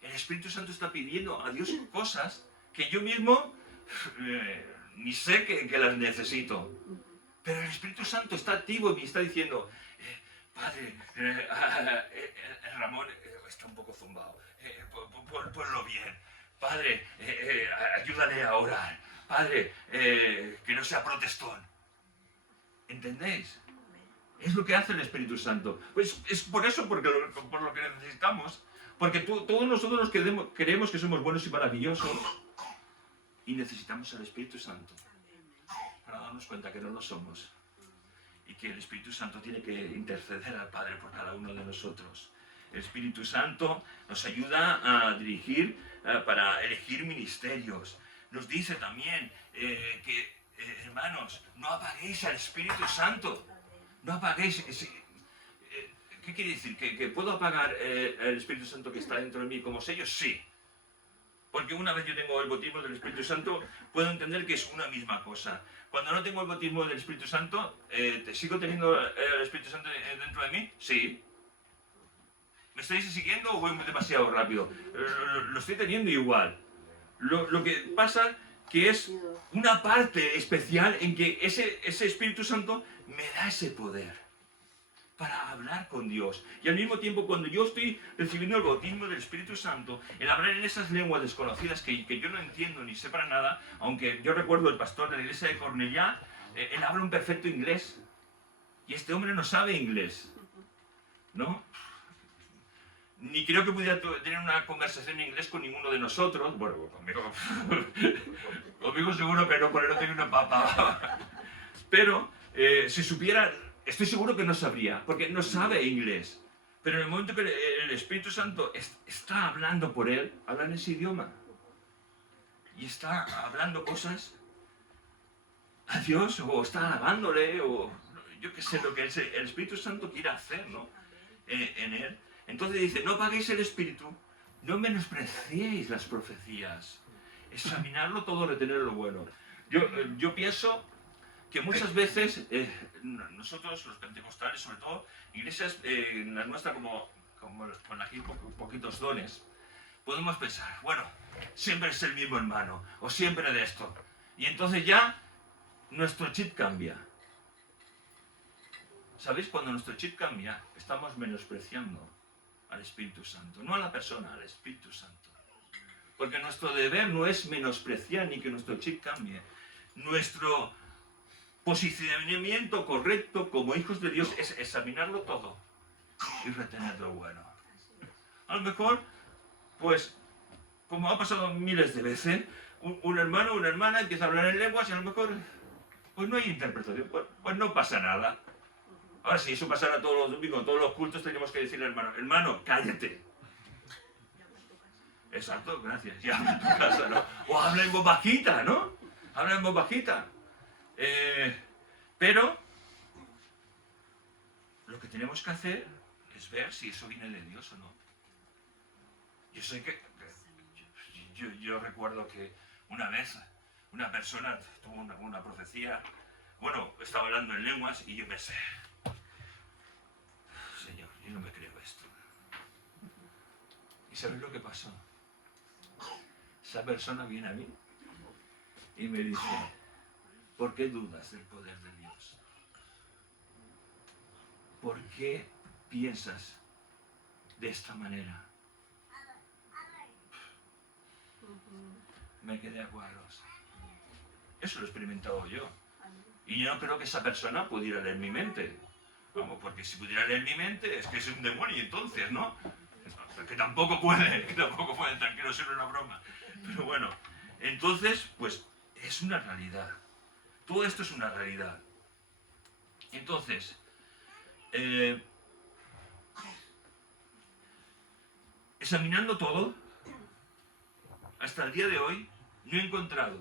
el Espíritu Santo está pidiendo a Dios cosas que yo mismo ni sé que las necesito. Pero el Espíritu Santo está activo y me está diciendo, Padre, Ramón está un poco zumbado, ponlo bien. Padre, ayúdale a orar. Padre, que no sea protestón. ¿Entendéis? Es lo que hace el Espíritu Santo. Pues es por eso, por lo que necesitamos. Porque todos nosotros creemos que somos buenos y maravillosos y necesitamos al Espíritu Santo para darnos cuenta que no lo somos y que el Espíritu Santo tiene que interceder al Padre por cada uno de nosotros. El Espíritu Santo nos ayuda a dirigir, para elegir ministerios. Nos dice también que, hermanos, no apaguéis al Espíritu Santo. No apaguéis. ¿Qué quiere decir? ¿Que puedo apagar el Espíritu Santo que está dentro de mí como sello? Sí. Porque una vez yo tengo el bautismo del Espíritu Santo, puedo entender que es una misma cosa. Cuando no tengo el bautismo del Espíritu Santo, ¿sigo teniendo el Espíritu Santo dentro de mí? Sí. ¿Me estáis siguiendo o voy demasiado rápido? Lo estoy teniendo igual. Lo que pasa que es una parte especial en que ese Espíritu Santo me da ese poder para hablar con Dios. Y al mismo tiempo, cuando yo estoy recibiendo el bautismo del Espíritu Santo, el hablar en esas lenguas desconocidas que yo no entiendo ni sé para nada, aunque yo recuerdo el pastor de la iglesia de Cornellá, él habla un perfecto inglés. Y este hombre no sabe inglés, ¿no? Ni creo que pudiera tener una conversación en inglés con ninguno de nosotros. Bueno, conmigo seguro que no, por no tengo una papa. Pero si supiera, estoy seguro que no sabría, porque no sabe inglés. Pero en el momento que el Espíritu Santo está hablando por él, habla en ese idioma. Y está hablando cosas a Dios, o está alabándole, o yo qué sé, lo que el Espíritu Santo quiere hacer, ¿no? En él. Entonces dice, no apaguéis el Espíritu, no menospreciéis las profecías, examinarlo todo, retener lo bueno. Yo pienso que muchas veces nosotros, los pentecostales, sobre todo, iglesias, la nuestra como con aquí poquitos dones, podemos pensar, bueno, siempre es el mismo hermano, o siempre de esto. Y entonces ya nuestro chip cambia. ¿Sabéis? Cuando nuestro chip cambia, estamos menospreciando al Espíritu Santo. No a la persona, al Espíritu Santo. Porque nuestro deber no es menospreciar ni que nuestro chip cambie. Nuestro posicionamiento correcto como hijos de Dios es examinarlo todo y retener lo bueno. A lo mejor, pues, como ha pasado miles de veces, un hermano o una hermana empieza a hablar en lenguas y a lo mejor pues no hay interpretación, pues no pasa nada. Ahora, si eso pasara todos los domingos, todos los cultos, tendríamos que decirle al hermano, hermano, cállate. Exacto, gracias. Ya habla en tu casa, ¿no? O habla en voz bajita, ¿no? Habla en voz bajita. Pero lo que tenemos que hacer es ver si eso viene de Dios o no. Yo sé que yo recuerdo que una vez una persona tuvo una profecía, bueno, estaba hablando en lenguas y yo pensé, Señor, yo no me creo esto. ¿Y sabes lo que pasó? Esa persona viene a mí y me dice, ¿por qué dudas del poder de Dios? ¿Por qué piensas de esta manera? Me quedé a cuadros. Eso lo he experimentado yo. Y yo no creo que esa persona pudiera leer mi mente. Vamos, porque si pudiera leer mi mente es que es un demonio entonces, ¿no? Que tampoco puede, tranquilo, ser una broma. Pero bueno, entonces, pues es una realidad. Todo esto es una realidad. Entonces, examinando todo, hasta el día de hoy no he encontrado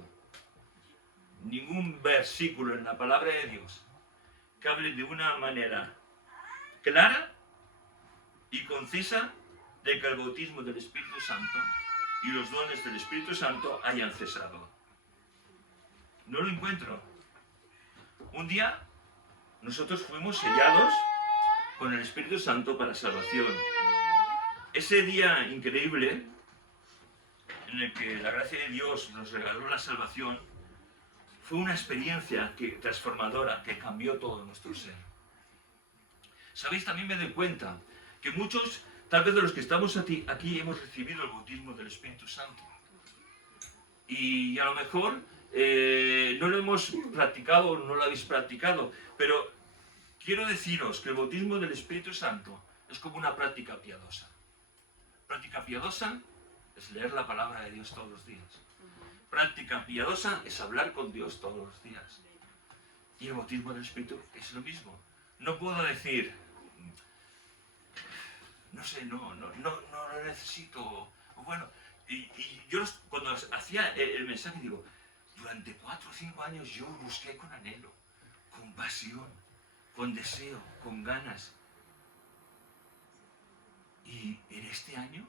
ningún versículo en la palabra de Dios que hable de una manera clara y concisa de que el bautismo del Espíritu Santo y los dones del Espíritu Santo hayan cesado. No lo encuentro. Un día nosotros fuimos sellados con el Espíritu Santo para salvación. Ese día increíble en el que la gracia de Dios nos regaló la salvación fue una experiencia transformadora que cambió todo nuestro ser. ¿Sabéis? También me doy cuenta que muchos, tal vez de los que estamos aquí hemos recibido el bautismo del Espíritu Santo. Y a lo mejor no lo hemos practicado o no lo habéis practicado, pero quiero deciros que el bautismo del Espíritu Santo es como una práctica piadosa. Práctica piadosa es leer la palabra de Dios todos los días. Práctica piadosa es hablar con Dios todos los días. Y el bautismo del Espíritu es lo mismo. No puedo decir, no sé, no lo necesito. Bueno, y yo cuando hacía el mensaje digo, durante 4 o 5 años yo busqué con anhelo, con pasión, con deseo, con ganas. Y en este año,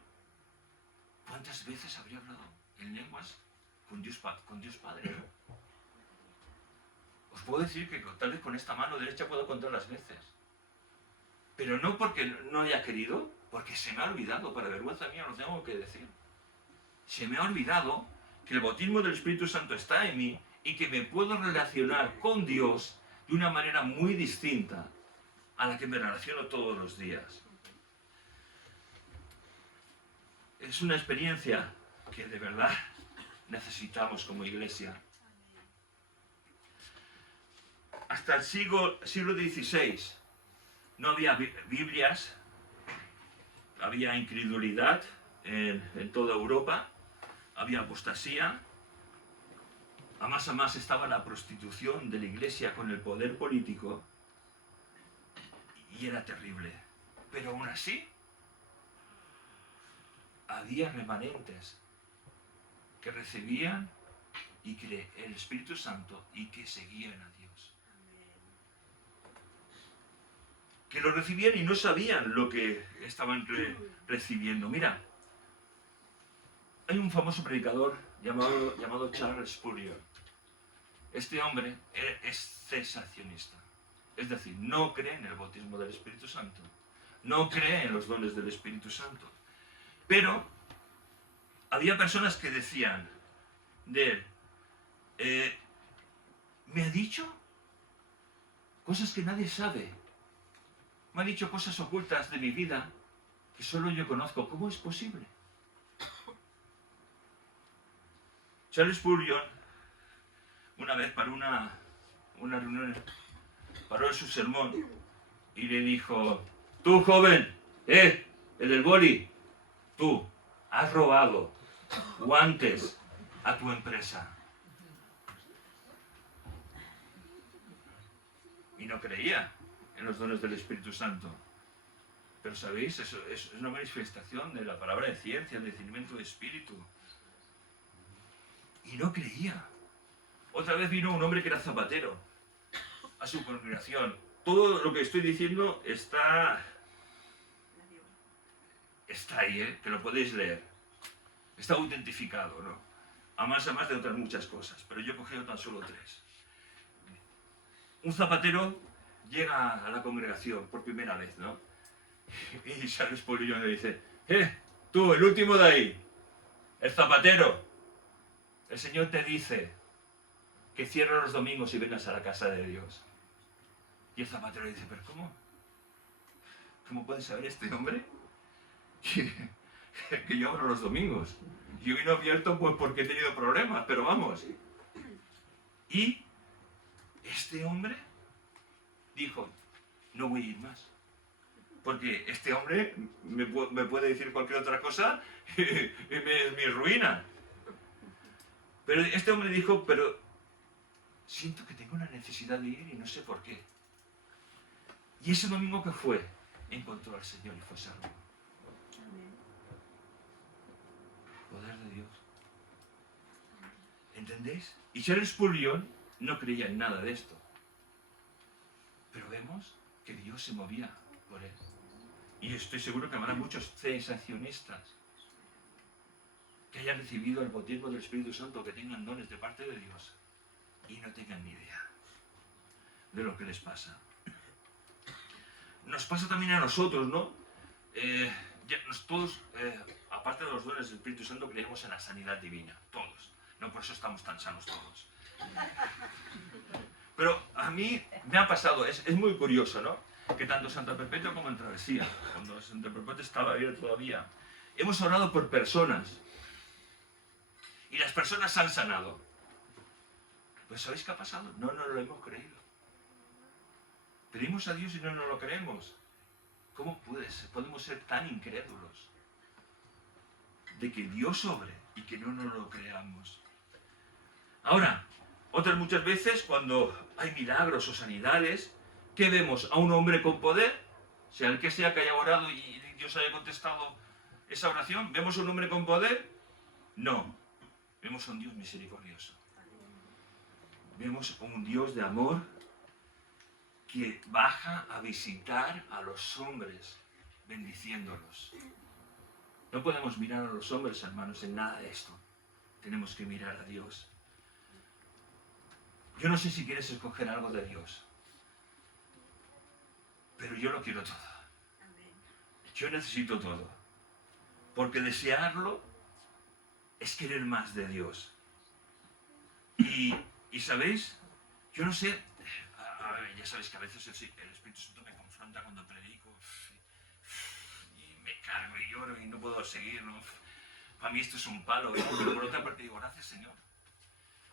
¿cuántas veces habría hablado en lenguas con Dios Padre? ¿No? Os puedo decir que tal vez con esta mano derecha puedo contar las veces. Pero no porque no haya querido, porque se me ha olvidado, para vergüenza mía lo tengo que decir. Se me ha olvidado que el bautismo del Espíritu Santo está en mí y que me puedo relacionar con Dios de una manera muy distinta a la que me relaciono todos los días. Es una experiencia que de verdad necesitamos como iglesia. Hasta el siglo XVI no había Biblias, había incredulidad en toda Europa, había apostasía, a más estaba la prostitución de la iglesia con el poder político y era terrible. Pero aún así, había remanentes que recibían y que el Espíritu Santo y que seguían a Dios. Que lo recibían y no sabían lo que estaban recibiendo. Mira, hay un famoso predicador llamado Charles Spurgeon. Este hombre es cesacionista. Es decir, no cree en el bautismo del Espíritu Santo. No cree en los dones del Espíritu Santo. Pero había personas que decían de él, me ha dicho cosas que nadie sabe. Me ha dicho cosas ocultas de mi vida que solo yo conozco. ¿Cómo es posible? Charles Spurgeon, una vez para una reunión, paró en su sermón y le dijo, tú joven, el del boli, tú has robado guantes a tu empresa. Y no creía en los dones del Espíritu Santo. Pero sabéis, eso es una manifestación de la palabra de ciencia, el discernimiento de espíritu. Y no creía. Otra vez vino un hombre que era zapatero a su congregación. Todo lo que estoy diciendo está ahí, que lo podéis leer. Está autentificado, ¿no? A más de otras muchas cosas, pero yo he cogido tan solo 3. Un zapatero llega a la congregación por primera vez, ¿no? Y Charles Spurgeon le dice, tú, el último de ahí, el zapatero, el Señor te dice que cierres los domingos y vengas a la casa de Dios. Y el zapatero le dice, ¿pero cómo? ¿Cómo puede saber este hombre que yo abro los domingos. Y hoy no he abierto pues porque he tenido problemas, pero vamos. Y este hombre dijo, no voy a ir más. Porque este hombre me puede decir cualquier otra cosa y me ruina. Pero este hombre dijo, pero siento que tengo una necesidad de ir y no sé por qué. Y ese domingo que fue, encontró al Señor y fue salvo. Poder de Dios. ¿Entendéis? Y Charles Spurgeon no creía en nada de esto. Pero vemos que Dios se movía por él. Y estoy seguro que habrá muchos cesacionistas que hayan recibido el bautismo del Espíritu Santo, que tengan dones de parte de Dios y no tengan ni idea de lo que les pasa. Nos pasa también a nosotros, ¿no? Todos, aparte de los dones del Espíritu Santo, creemos en la sanidad divina. Todos. No por eso estamos tan sanos todos. Pero a mí me ha pasado, es muy curioso, ¿no? Que tanto Santa Perpetua como en Travesía, cuando Santa Perpetua estaba abierta todavía, hemos orado por personas. Y las personas se han sanado. Pues ¿sabéis qué ha pasado? No nos lo hemos creído. Pedimos a Dios y no nos lo creemos. ¿Cómo podemos ser tan incrédulos de que Dios obre y que no nos lo creamos? Ahora, otras muchas veces cuando hay milagros o sanidades, ¿qué vemos? A un hombre con poder, sea el que sea que haya orado y Dios haya contestado esa oración. ¿Vemos a un hombre con poder? No. Vemos a un Dios misericordioso. Vemos a un Dios de amor que baja a visitar a los hombres, bendiciéndolos. No podemos mirar a los hombres, hermanos, en nada de esto. Tenemos que mirar a Dios. Yo no sé si quieres escoger algo de Dios, pero yo lo quiero todo. Yo necesito todo. Porque desearlo es querer más de Dios. Y ¿sabéis? Yo no sé, ya sabéis que a veces el Espíritu Santo me confronta cuando predico y me cargo y lloro y no puedo seguir, ¿no? Para mí esto es un palo, ¿no? Pero por otra parte digo, gracias Señor,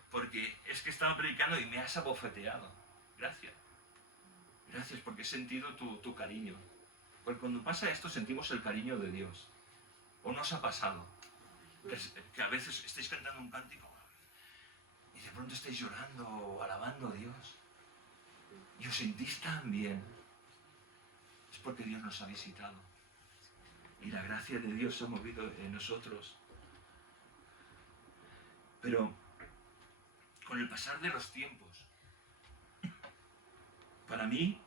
porque es que estaba predicando y me has abofeteado. Gracias. Gracias porque he sentido tu cariño. Porque cuando pasa esto sentimos el cariño de Dios. ¿O no os ha pasado? Que a veces estáis cantando un cántico y de pronto estáis llorando o alabando a Dios y os sentís tan bien. Es porque Dios nos ha visitado y la gracia de Dios se ha movido en nosotros. Pero con el pasar de los tiempos, para mí,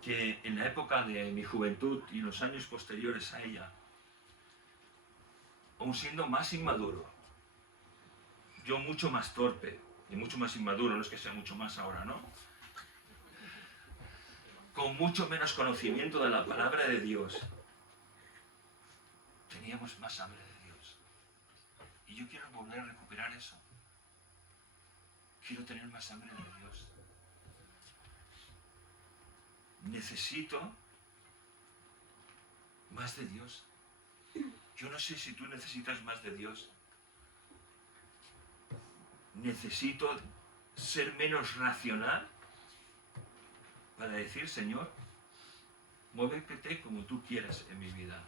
que en la época de mi juventud y los años posteriores a ella, aún siendo más inmaduro, yo mucho más torpe y mucho más inmaduro, no es que sea mucho más ahora, ¿no? Con mucho menos conocimiento de la palabra de Dios, teníamos más hambre de Dios. Y yo quiero volver a recuperar eso. Quiero tener más hambre de Dios. Necesito más de Dios. Yo no sé si tú necesitas más de Dios. Necesito ser menos racional para decir, Señor, muévete como tú quieras en mi vida.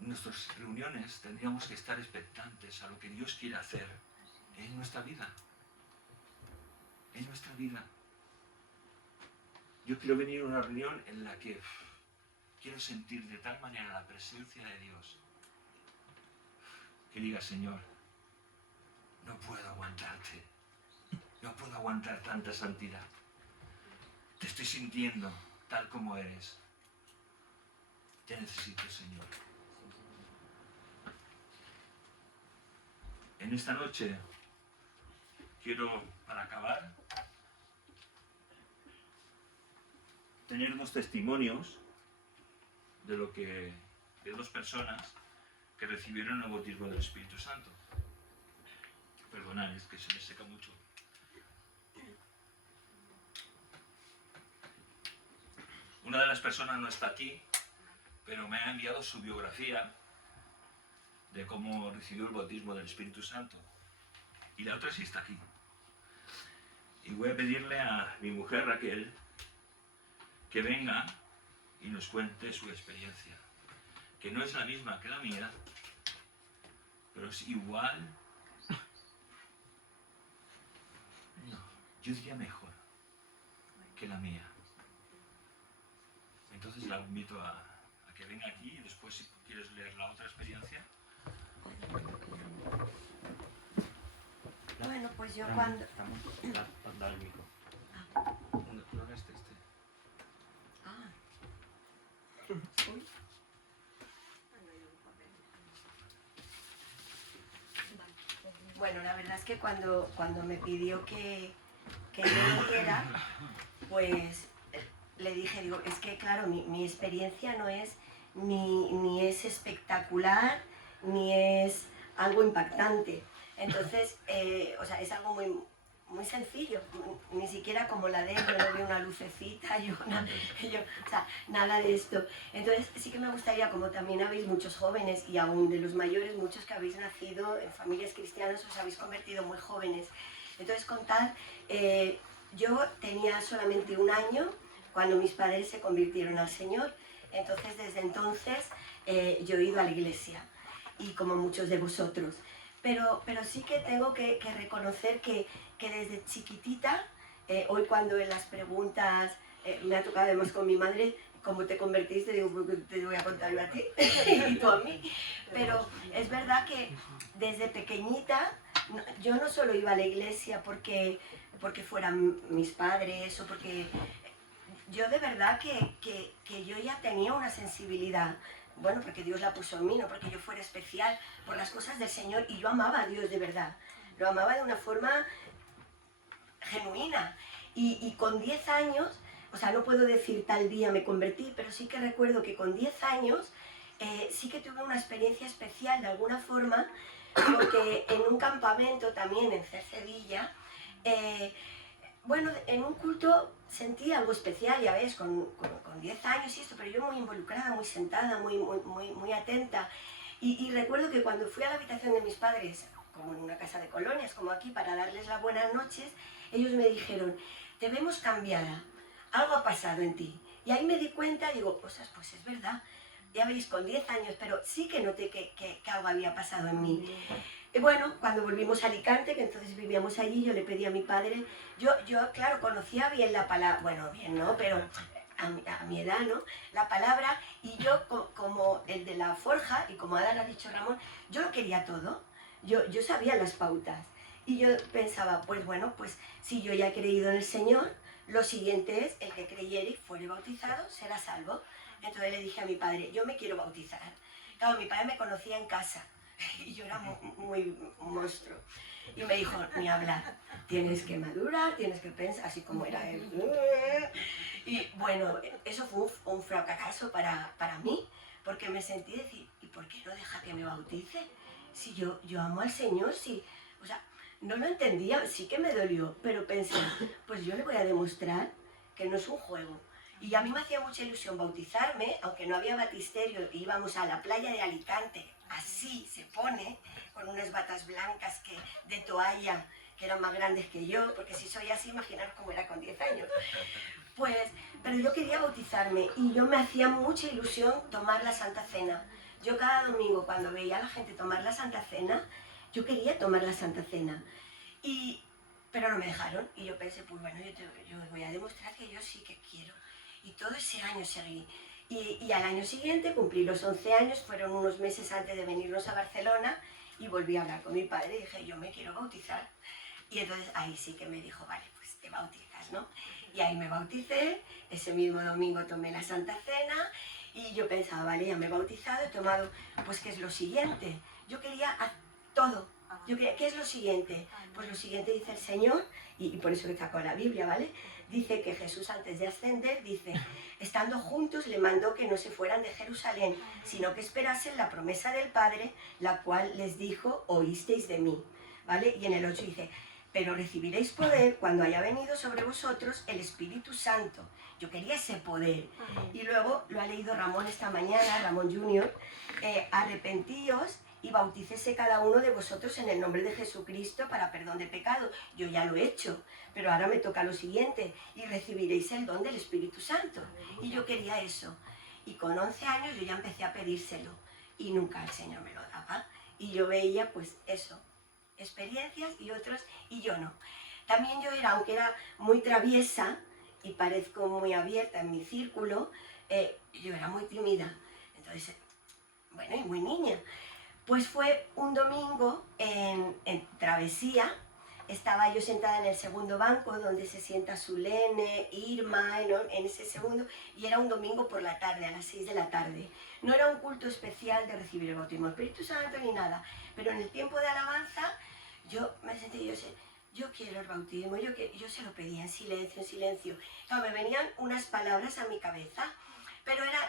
En nuestras reuniones tendríamos que estar expectantes a lo que Dios quiere hacer en nuestra vida. En nuestra vida. Yo quiero venir a una reunión en la que quiero sentir de tal manera la presencia de Dios que diga, Señor, no puedo aguantarte, no puedo aguantar tanta santidad. Te estoy sintiendo tal como eres. Te necesito, Señor. En esta noche quiero, para acabar, tener dos testimonios de dos personas que recibieron el bautismo del Espíritu Santo. Perdonad, es que se me seca mucho. Una de las personas no está aquí, pero me ha enviado su biografía de cómo recibió el bautismo del Espíritu Santo. Y la otra sí está aquí. Y voy a pedirle a mi mujer Raquel que venga y nos cuente su experiencia, que no es la misma que la mía, pero es igual, no, yo diría mejor que la mía. Entonces la invito a que venga aquí y después, si quieres leer la otra experiencia. Bueno, pues yo cuando... Dale el micro. No, este. Uy. Bueno, la verdad es que cuando me pidió que yo viniera, pues le dije, digo, es que claro, mi experiencia no es ni es espectacular, ni es algo impactante. Entonces, o sea, es algo muy sencillo, ni siquiera como la de él, yo no veo una lucecita, o sea, nada de esto. Entonces, sí que me gustaría, como también habéis muchos jóvenes y aún de los mayores, muchos que habéis nacido en familias cristianas, os habéis convertido muy jóvenes. Entonces, contar, yo tenía solamente 1 año cuando mis padres se convirtieron al Señor. Entonces, desde entonces, yo he ido a la iglesia, y como muchos de vosotros. Pero sí que tengo que reconocer que desde chiquitita, hoy cuando en las preguntas me ha tocado además con mi madre, ¿cómo te convertiste? Digo, pues te voy a contar yo a ti y tú a mí. Pero es verdad que desde pequeñita, yo no solo iba a la iglesia porque fueran mis padres o porque... Yo de verdad que yo ya tenía una sensibilidad, bueno, porque Dios la puso en mí, no porque yo fuera especial, por las cosas del Señor, y yo amaba a Dios de verdad. Lo amaba de una forma genuina. Y con 10 años, o sea, no puedo decir tal día me convertí, pero sí que recuerdo que con 10 años sí que tuve una experiencia especial de alguna forma, porque en un campamento también en Cercedilla, bueno, en un culto sentí algo especial, ya ves, con 10 años y esto, pero yo muy involucrada, muy sentada, muy atenta. Y recuerdo que cuando fui a la habitación de mis padres, como en una casa de colonias, como aquí, para darles las buenas noches, ellos me dijeron, te vemos cambiada, algo ha pasado en ti. Y ahí me di cuenta y digo, pues es verdad, ya veis, con 10 años, pero sí que noté que algo había pasado en mí. Y bueno, cuando volvimos a Alicante, que entonces vivíamos allí, yo le pedí a mi padre, yo claro, conocía bien la palabra, bueno, bien, ¿no? Pero a mi edad, ¿no? La palabra, y yo como el de la forja, y como ahora lo ha dicho Ramón, yo lo quería todo, yo sabía las pautas. Y yo pensaba, pues bueno, pues si yo ya he creído en el Señor, lo siguiente es, el que creyere y fuere bautizado, será salvo. Entonces le dije a mi padre, yo me quiero bautizar. Claro, mi padre me conocía en casa, y yo era muy monstruo. Y me dijo, ni hablar, tienes que madurar, tienes que pensar, así como era él. Y bueno, eso fue un fracaso para mí, porque me sentí decir, ¿y por qué no deja que me bautice? Si yo amo al Señor, si, o sea, no lo entendía, sí que me dolió, pero pensé, pues yo le voy a demostrar que no es un juego. Y a mí me hacía mucha ilusión bautizarme, aunque no había batisterio, íbamos a la playa de Alicante, así se pone, con unas batas blancas de toalla, que eran más grandes que yo, porque si soy así, imaginaros cómo era con 10 años. Pues, pero yo quería bautizarme y yo me hacía mucha ilusión tomar la Santa Cena. Yo cada domingo, cuando veía a la gente tomar la Santa Cena, yo quería tomar la Santa Cena. Pero no me dejaron y yo pensé, pues bueno, yo voy a demostrar que yo sí que quiero. Y todo ese año seguí. Y al año siguiente cumplí los 11 años, fueron unos meses antes de venirnos a Barcelona, y volví a hablar con mi padre y dije, yo me quiero bautizar. Y entonces ahí sí que me dijo, vale, pues te bautizas, ¿no? Y ahí me bauticé, ese mismo domingo tomé la Santa Cena, y yo pensaba, vale, ya me he bautizado, he tomado, pues ¿qué es lo siguiente? Yo quería todo. Yo quería, ¿qué es lo siguiente? Pues lo siguiente dice el Señor, y por eso que sacó la Biblia, ¿vale? Dice que Jesús antes de ascender, dice, estando juntos le mandó que no se fueran de Jerusalén, sino que esperasen la promesa del Padre, la cual les dijo, oísteis de mí, ¿vale? Y en el 8 dice, pero recibiréis poder cuando haya venido sobre vosotros el Espíritu Santo. Yo quería ese poder. Y luego lo ha leído Ramón esta mañana, Ramón Junior, arrepentíos y bautícese cada uno de vosotros en el nombre de Jesucristo para perdón de pecado. Yo ya lo he hecho, pero ahora me toca lo siguiente, y recibiréis el don del Espíritu Santo. Y yo quería eso. Y con 11 años yo ya empecé a pedírselo, y nunca el Señor me lo daba. Y yo veía, pues eso, experiencias y otros, y yo no. También yo era, aunque era muy traviesa, y parezco muy abierta en mi círculo, yo era muy tímida. Entonces, bueno, y muy niña. Pues fue un domingo en Travesía, estaba yo sentada en el segundo banco donde se sienta Sulene, Irma, en ese segundo, y era un domingo por la tarde, a las 6 de la tarde. No era un culto especial de recibir el bautismo del Espíritu Santo ni nada, pero en el tiempo de alabanza yo me sentí, yo quiero el bautismo, yo se lo pedía en silencio, en silencio. Claro, me venían unas palabras a mi cabeza, pero eran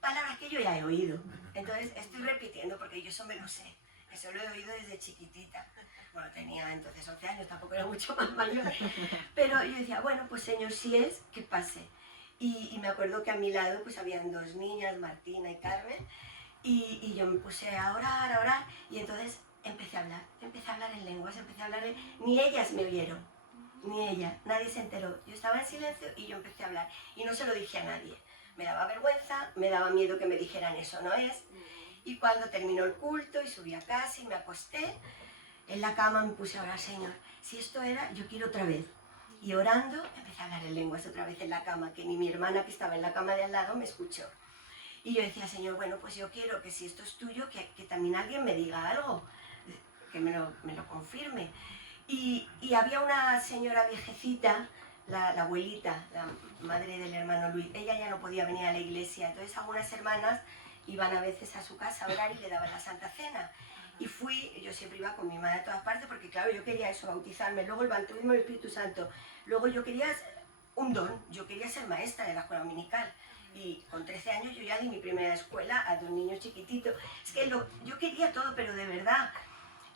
palabras que yo ya he oído. Entonces estoy repitiendo porque yo eso me lo sé. Eso lo he oído desde chiquitita. Bueno, tenía entonces 11 años, tampoco era mucho más mayor. Pero yo decía, bueno, pues Señor, si es, que pase. Y me acuerdo que a mi lado pues habían 2 niñas, Martina y Carmen, y yo me puse a orar, y entonces empecé a hablar en lenguas, ni ellas me oyeron, ni ella, nadie se enteró. Yo estaba en silencio y yo empecé a hablar, y no se lo dije a nadie. Me daba vergüenza, me daba miedo que me dijeran eso no es. Y cuando terminó el culto y subí a casa y me acosté, en la cama me puse a orar, Señor, si esto era, yo quiero otra vez. Y orando, empecé a hablar en lenguas otra vez en la cama, que ni mi hermana que estaba en la cama de al lado me escuchó. Y yo decía, Señor, bueno, pues yo quiero que si esto es tuyo, que también alguien me diga algo, que me lo confirme. Y había una señora viejecita, la abuelita, la madre del hermano Luis, ella ya no podía venir a la iglesia, entonces algunas hermanas iban a veces a su casa a orar y le daban la Santa Cena. Y fui, yo siempre iba con mi madre a todas partes porque claro, yo quería eso, bautizarme, luego el bautismo del Espíritu Santo, luego yo quería un don, yo quería ser maestra de la escuela dominical. Y con 13 años yo ya di mi primera escuela a 2 niños chiquititos. Es que yo quería todo, pero de verdad.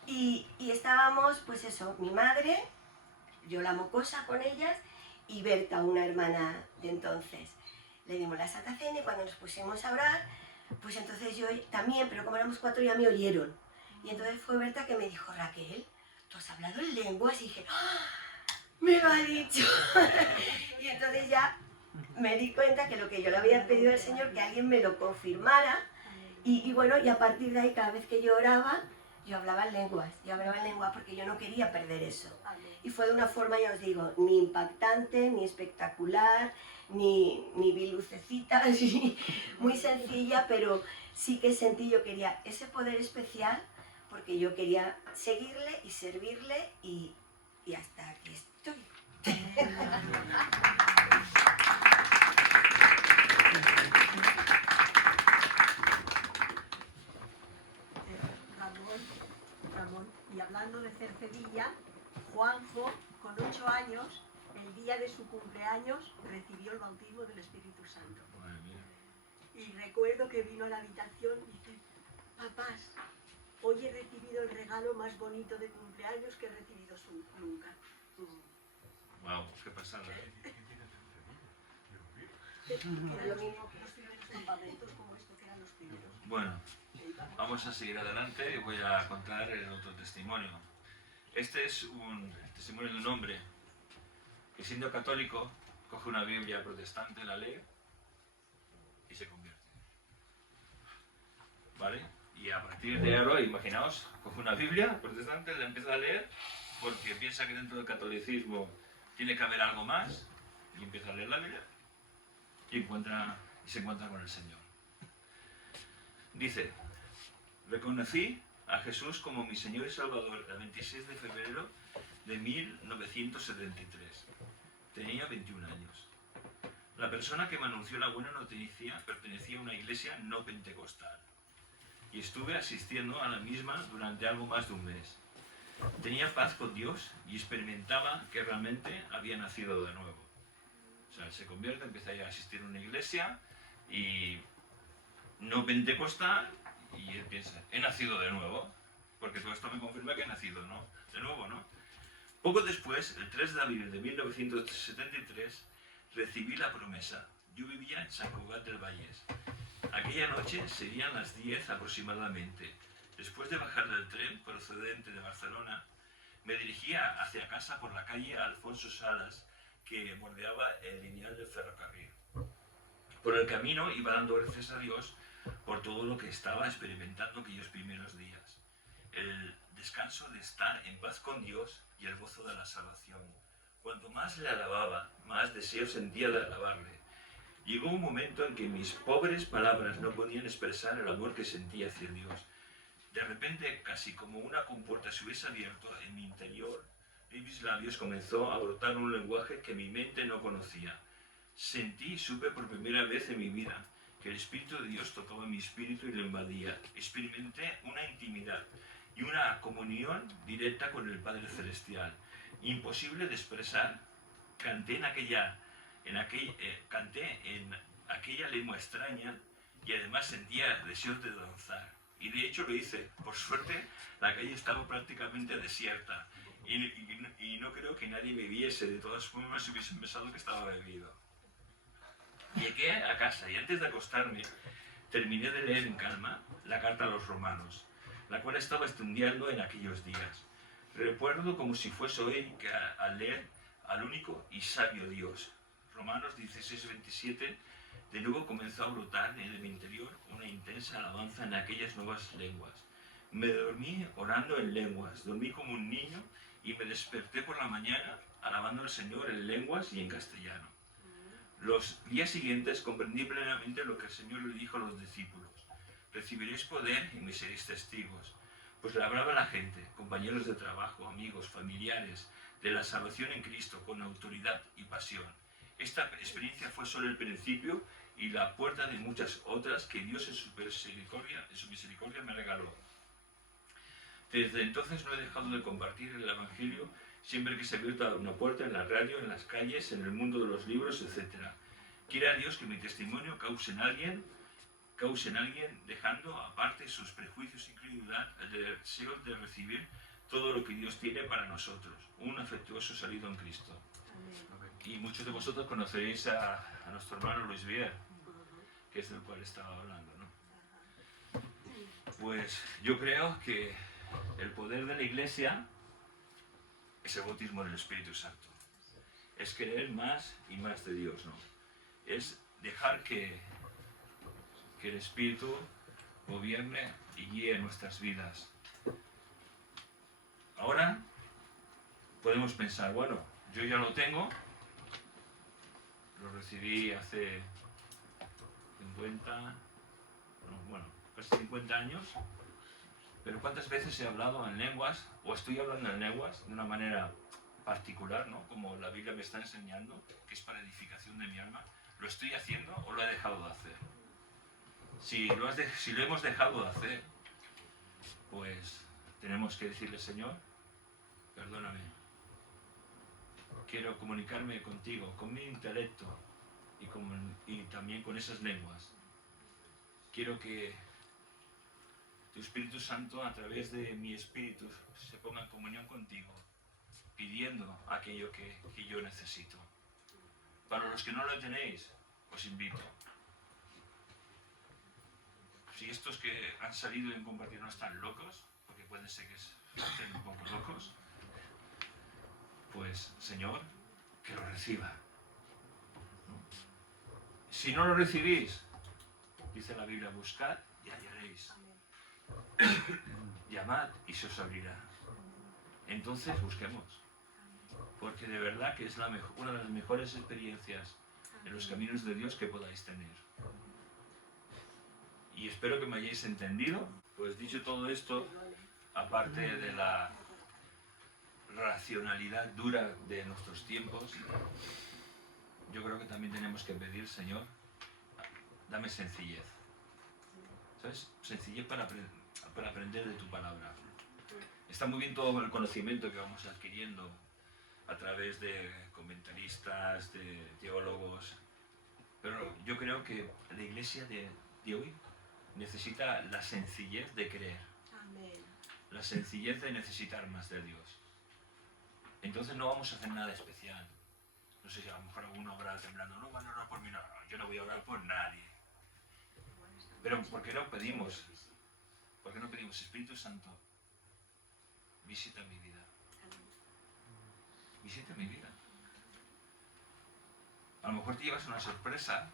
Y estábamos, pues eso, mi madre, yo la mocosa con ellas, y Berta, una hermana de entonces. Le dimos la Santa Cena y cuando nos pusimos a orar, pues entonces yo también, pero como éramos 4 ya me oyeron. Y entonces fue Berta que me dijo, Raquel, ¿tú has hablado en lenguas? Y dije, ¡ah! Me lo ha dicho. Y entonces ya me di cuenta que lo que yo le había pedido al Señor, que alguien me lo confirmara. Y bueno, y a partir de ahí, cada vez que yo oraba, yo hablaba en lenguas porque yo no quería perder eso. Y fue de una forma, ya os digo, ni impactante, ni espectacular, ni vi lucecitas, muy sencilla, pero sí que sentí, yo quería ese poder especial, porque yo quería seguirle y servirle, y hasta aquí estoy. Ramón, y hablando de Cercedilla, Juanjo, con 8 años, el día de su cumpleaños, recibió el bautismo del Espíritu Santo. Y recuerdo que vino a la habitación y dice, papás, hoy he recibido el regalo más bonito de cumpleaños que he recibido nunca. Wow, qué pasada. Era lo mismo que los primeros campamentos como esto, que eran los primeros. Bueno, vamos a seguir adelante y voy a contar el otro testimonio. Este es un testimonio de un hombre que, siendo católico, coge una Biblia protestante, la lee y se convierte. ¿Vale? Y a partir de ahora, imaginaos, coge una Biblia protestante, la empieza a leer porque piensa que dentro del catolicismo tiene que haber algo más, y empieza a leer la Biblia y se encuentra con el Señor. Dice, reconocí a Jesús como mi Señor y Salvador el 26 de febrero de 1973. Tenía 21 años. La persona que me anunció la buena noticia pertenecía a una iglesia no pentecostal y estuve asistiendo a la misma durante algo más de un mes. Tenía paz con Dios y experimentaba que realmente había nacido de nuevo. O sea, él se convierte, empieza a asistir a una iglesia y no pentecostal, y él piensa, he nacido de nuevo, porque todo esto me confirma que he nacido, ¿no? De nuevo, ¿no? Poco después, el 3 de abril de 1973, recibí la promesa. Yo vivía en San Cugat del Vallès. Aquella noche serían las 10 aproximadamente. Después de bajar del tren procedente de Barcelona, me dirigía hacia casa por la calle Alfonso Salas, que bordeaba el lineal del ferrocarril. Por el camino iba dando gracias a Dios por todo lo que estaba experimentando aquellos primeros días. El descanso de estar en paz con Dios y el gozo de la salvación. Cuanto más le alababa, más deseo sentía de alabarle. Llegó un momento en que mis pobres palabras no podían expresar el amor que sentía hacia Dios. De repente, casi como una compuerta se hubiese abierto en mi interior, en mis labios comenzó a brotar un lenguaje que mi mente no conocía. Sentí y supe por primera vez en mi vida que el Espíritu de Dios tocaba mi espíritu y lo invadía. Experimenté una intimidad y una comunión directa con el Padre Celestial, imposible de expresar. Canté en aquella lengua extraña y además sentía deseos de danzar. Y de hecho lo hice. Por suerte, la calle estaba prácticamente desierta y no creo que nadie me viese. De todas formas, hubiesen pensado que estaba bebido. Llegué a casa y antes de acostarme, terminé de leer en calma la carta a los romanos, la cual estaba estudiando en aquellos días. Recuerdo como si fuese hoy que al leer al único y sabio Dios, Romanos 16:27, de nuevo comenzó a brotar en mi interior una intensa alabanza en aquellas nuevas lenguas. Me dormí orando en lenguas, dormí como un niño y me desperté por la mañana alabando al Señor en lenguas y en castellano. Los días siguientes comprendí plenamente lo que el Señor le dijo a los discípulos. Recibiréis poder y me seréis testigos. Pues le hablaba a la gente, compañeros de trabajo, amigos, familiares, de la salvación en Cristo con autoridad y pasión. Esta experiencia fue solo el principio y la puerta de muchas otras que Dios en su misericordia me regaló. Desde entonces no he dejado de compartir el Evangelio siempre que se abierta una puerta en la radio, en las calles, en el mundo de los libros, etc. Quiera Dios que mi testimonio cause en alguien, dejando aparte sus prejuicios e incredulidad, el deseo de recibir todo lo que Dios tiene para nosotros. Un afectuoso saludo en Cristo. Amén. Y muchos de vosotros conoceréis a nuestro hermano Luis Vier, que es del cual estaba hablando, ¿no? Pues yo creo que el poder de la Iglesia es el bautismo del Espíritu Santo. Es querer más y más de Dios, ¿no? Es dejar que el Espíritu gobierne y guíe nuestras vidas. Ahora podemos pensar, bueno, yo ya lo tengo, lo recibí hace casi 50 años, pero ¿cuántas veces he hablado en lenguas, o estoy hablando en lenguas de una manera particular, ¿no? Como la Biblia me está enseñando, que es para edificación de mi alma? ¿Lo estoy haciendo o lo he dejado de hacer? Si lo hemos dejado de hacer, pues tenemos que decirle, Señor, perdóname. Quiero comunicarme contigo, con mi intelecto y también con esas lenguas. Quiero que tu Espíritu Santo, a través de mi espíritu, se ponga en comunión contigo, pidiendo aquello que yo necesito. Para los que no lo tenéis, os invito. Si estos que han salido en compartir no están locos, porque puede ser que estén un poco locos, pues, Señor, que lo reciba. Si no lo recibís, dice la Biblia, buscad y hallaréis. Llamad y se os abrirá. Entonces busquemos, porque de verdad que es una de las mejores experiencias en los caminos de Dios que podáis tener. Y espero que me hayáis entendido. Pues dicho todo esto, aparte de la racionalidad dura de nuestros tiempos, yo creo que también tenemos que pedir, Señor, dame sencillez. ¿Sabes? Sencillez para aprender de tu palabra. Está muy bien todo el conocimiento que vamos adquiriendo a través de comentaristas, de teólogos, pero yo creo que la iglesia de hoy necesita la sencillez de creer, Amén. la sencillez de necesitar más de Dios. entonces no vamos a hacer nada especial. No sé si a lo mejor alguno habrá temblando, no van a orar por mí, no, yo no voy a orar por nadie. Pero ¿por qué no pedimos? ¿Por qué no pedimos, Espíritu Santo, visita mi vida? Visita mi vida. A lo mejor te llevas una sorpresa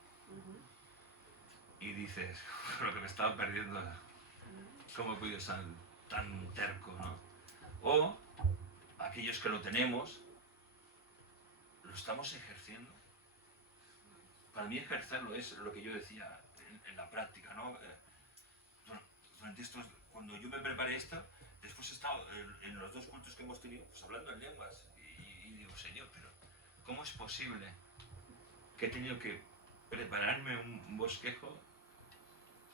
y dices, lo que me estaba perdiendo, ¿cómo he podido ser tan terco, no? O aquellos que lo tenemos, lo estamos ejerciendo. Para mí ejercerlo es lo que yo decía en la práctica, ¿no? Durante estos, cuando yo me preparé esto, después he estado en los 2 cultos que hemos tenido, pues hablando en lenguas, y digo, Señor, pero ¿cómo es posible que he tenido que prepararme un bosquejo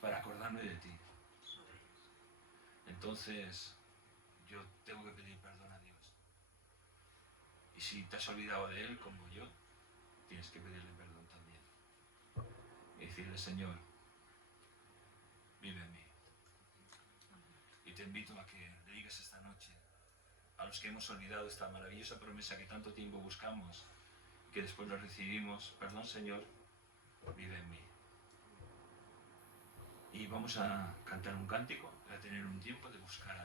para acordarme de ti? Entonces, yo tengo que pedir perdón a Dios. Y si te has olvidado de Él, como yo, tienes que pedirle perdón también. Y decirle, Señor, vive en mí. Y te invito a que le digas esta noche a los que hemos olvidado esta maravillosa promesa que tanto tiempo buscamos, que después lo recibimos, perdón, Señor, vive en mí. Y vamos a cantar un cántico, a tener un tiempo de buscar a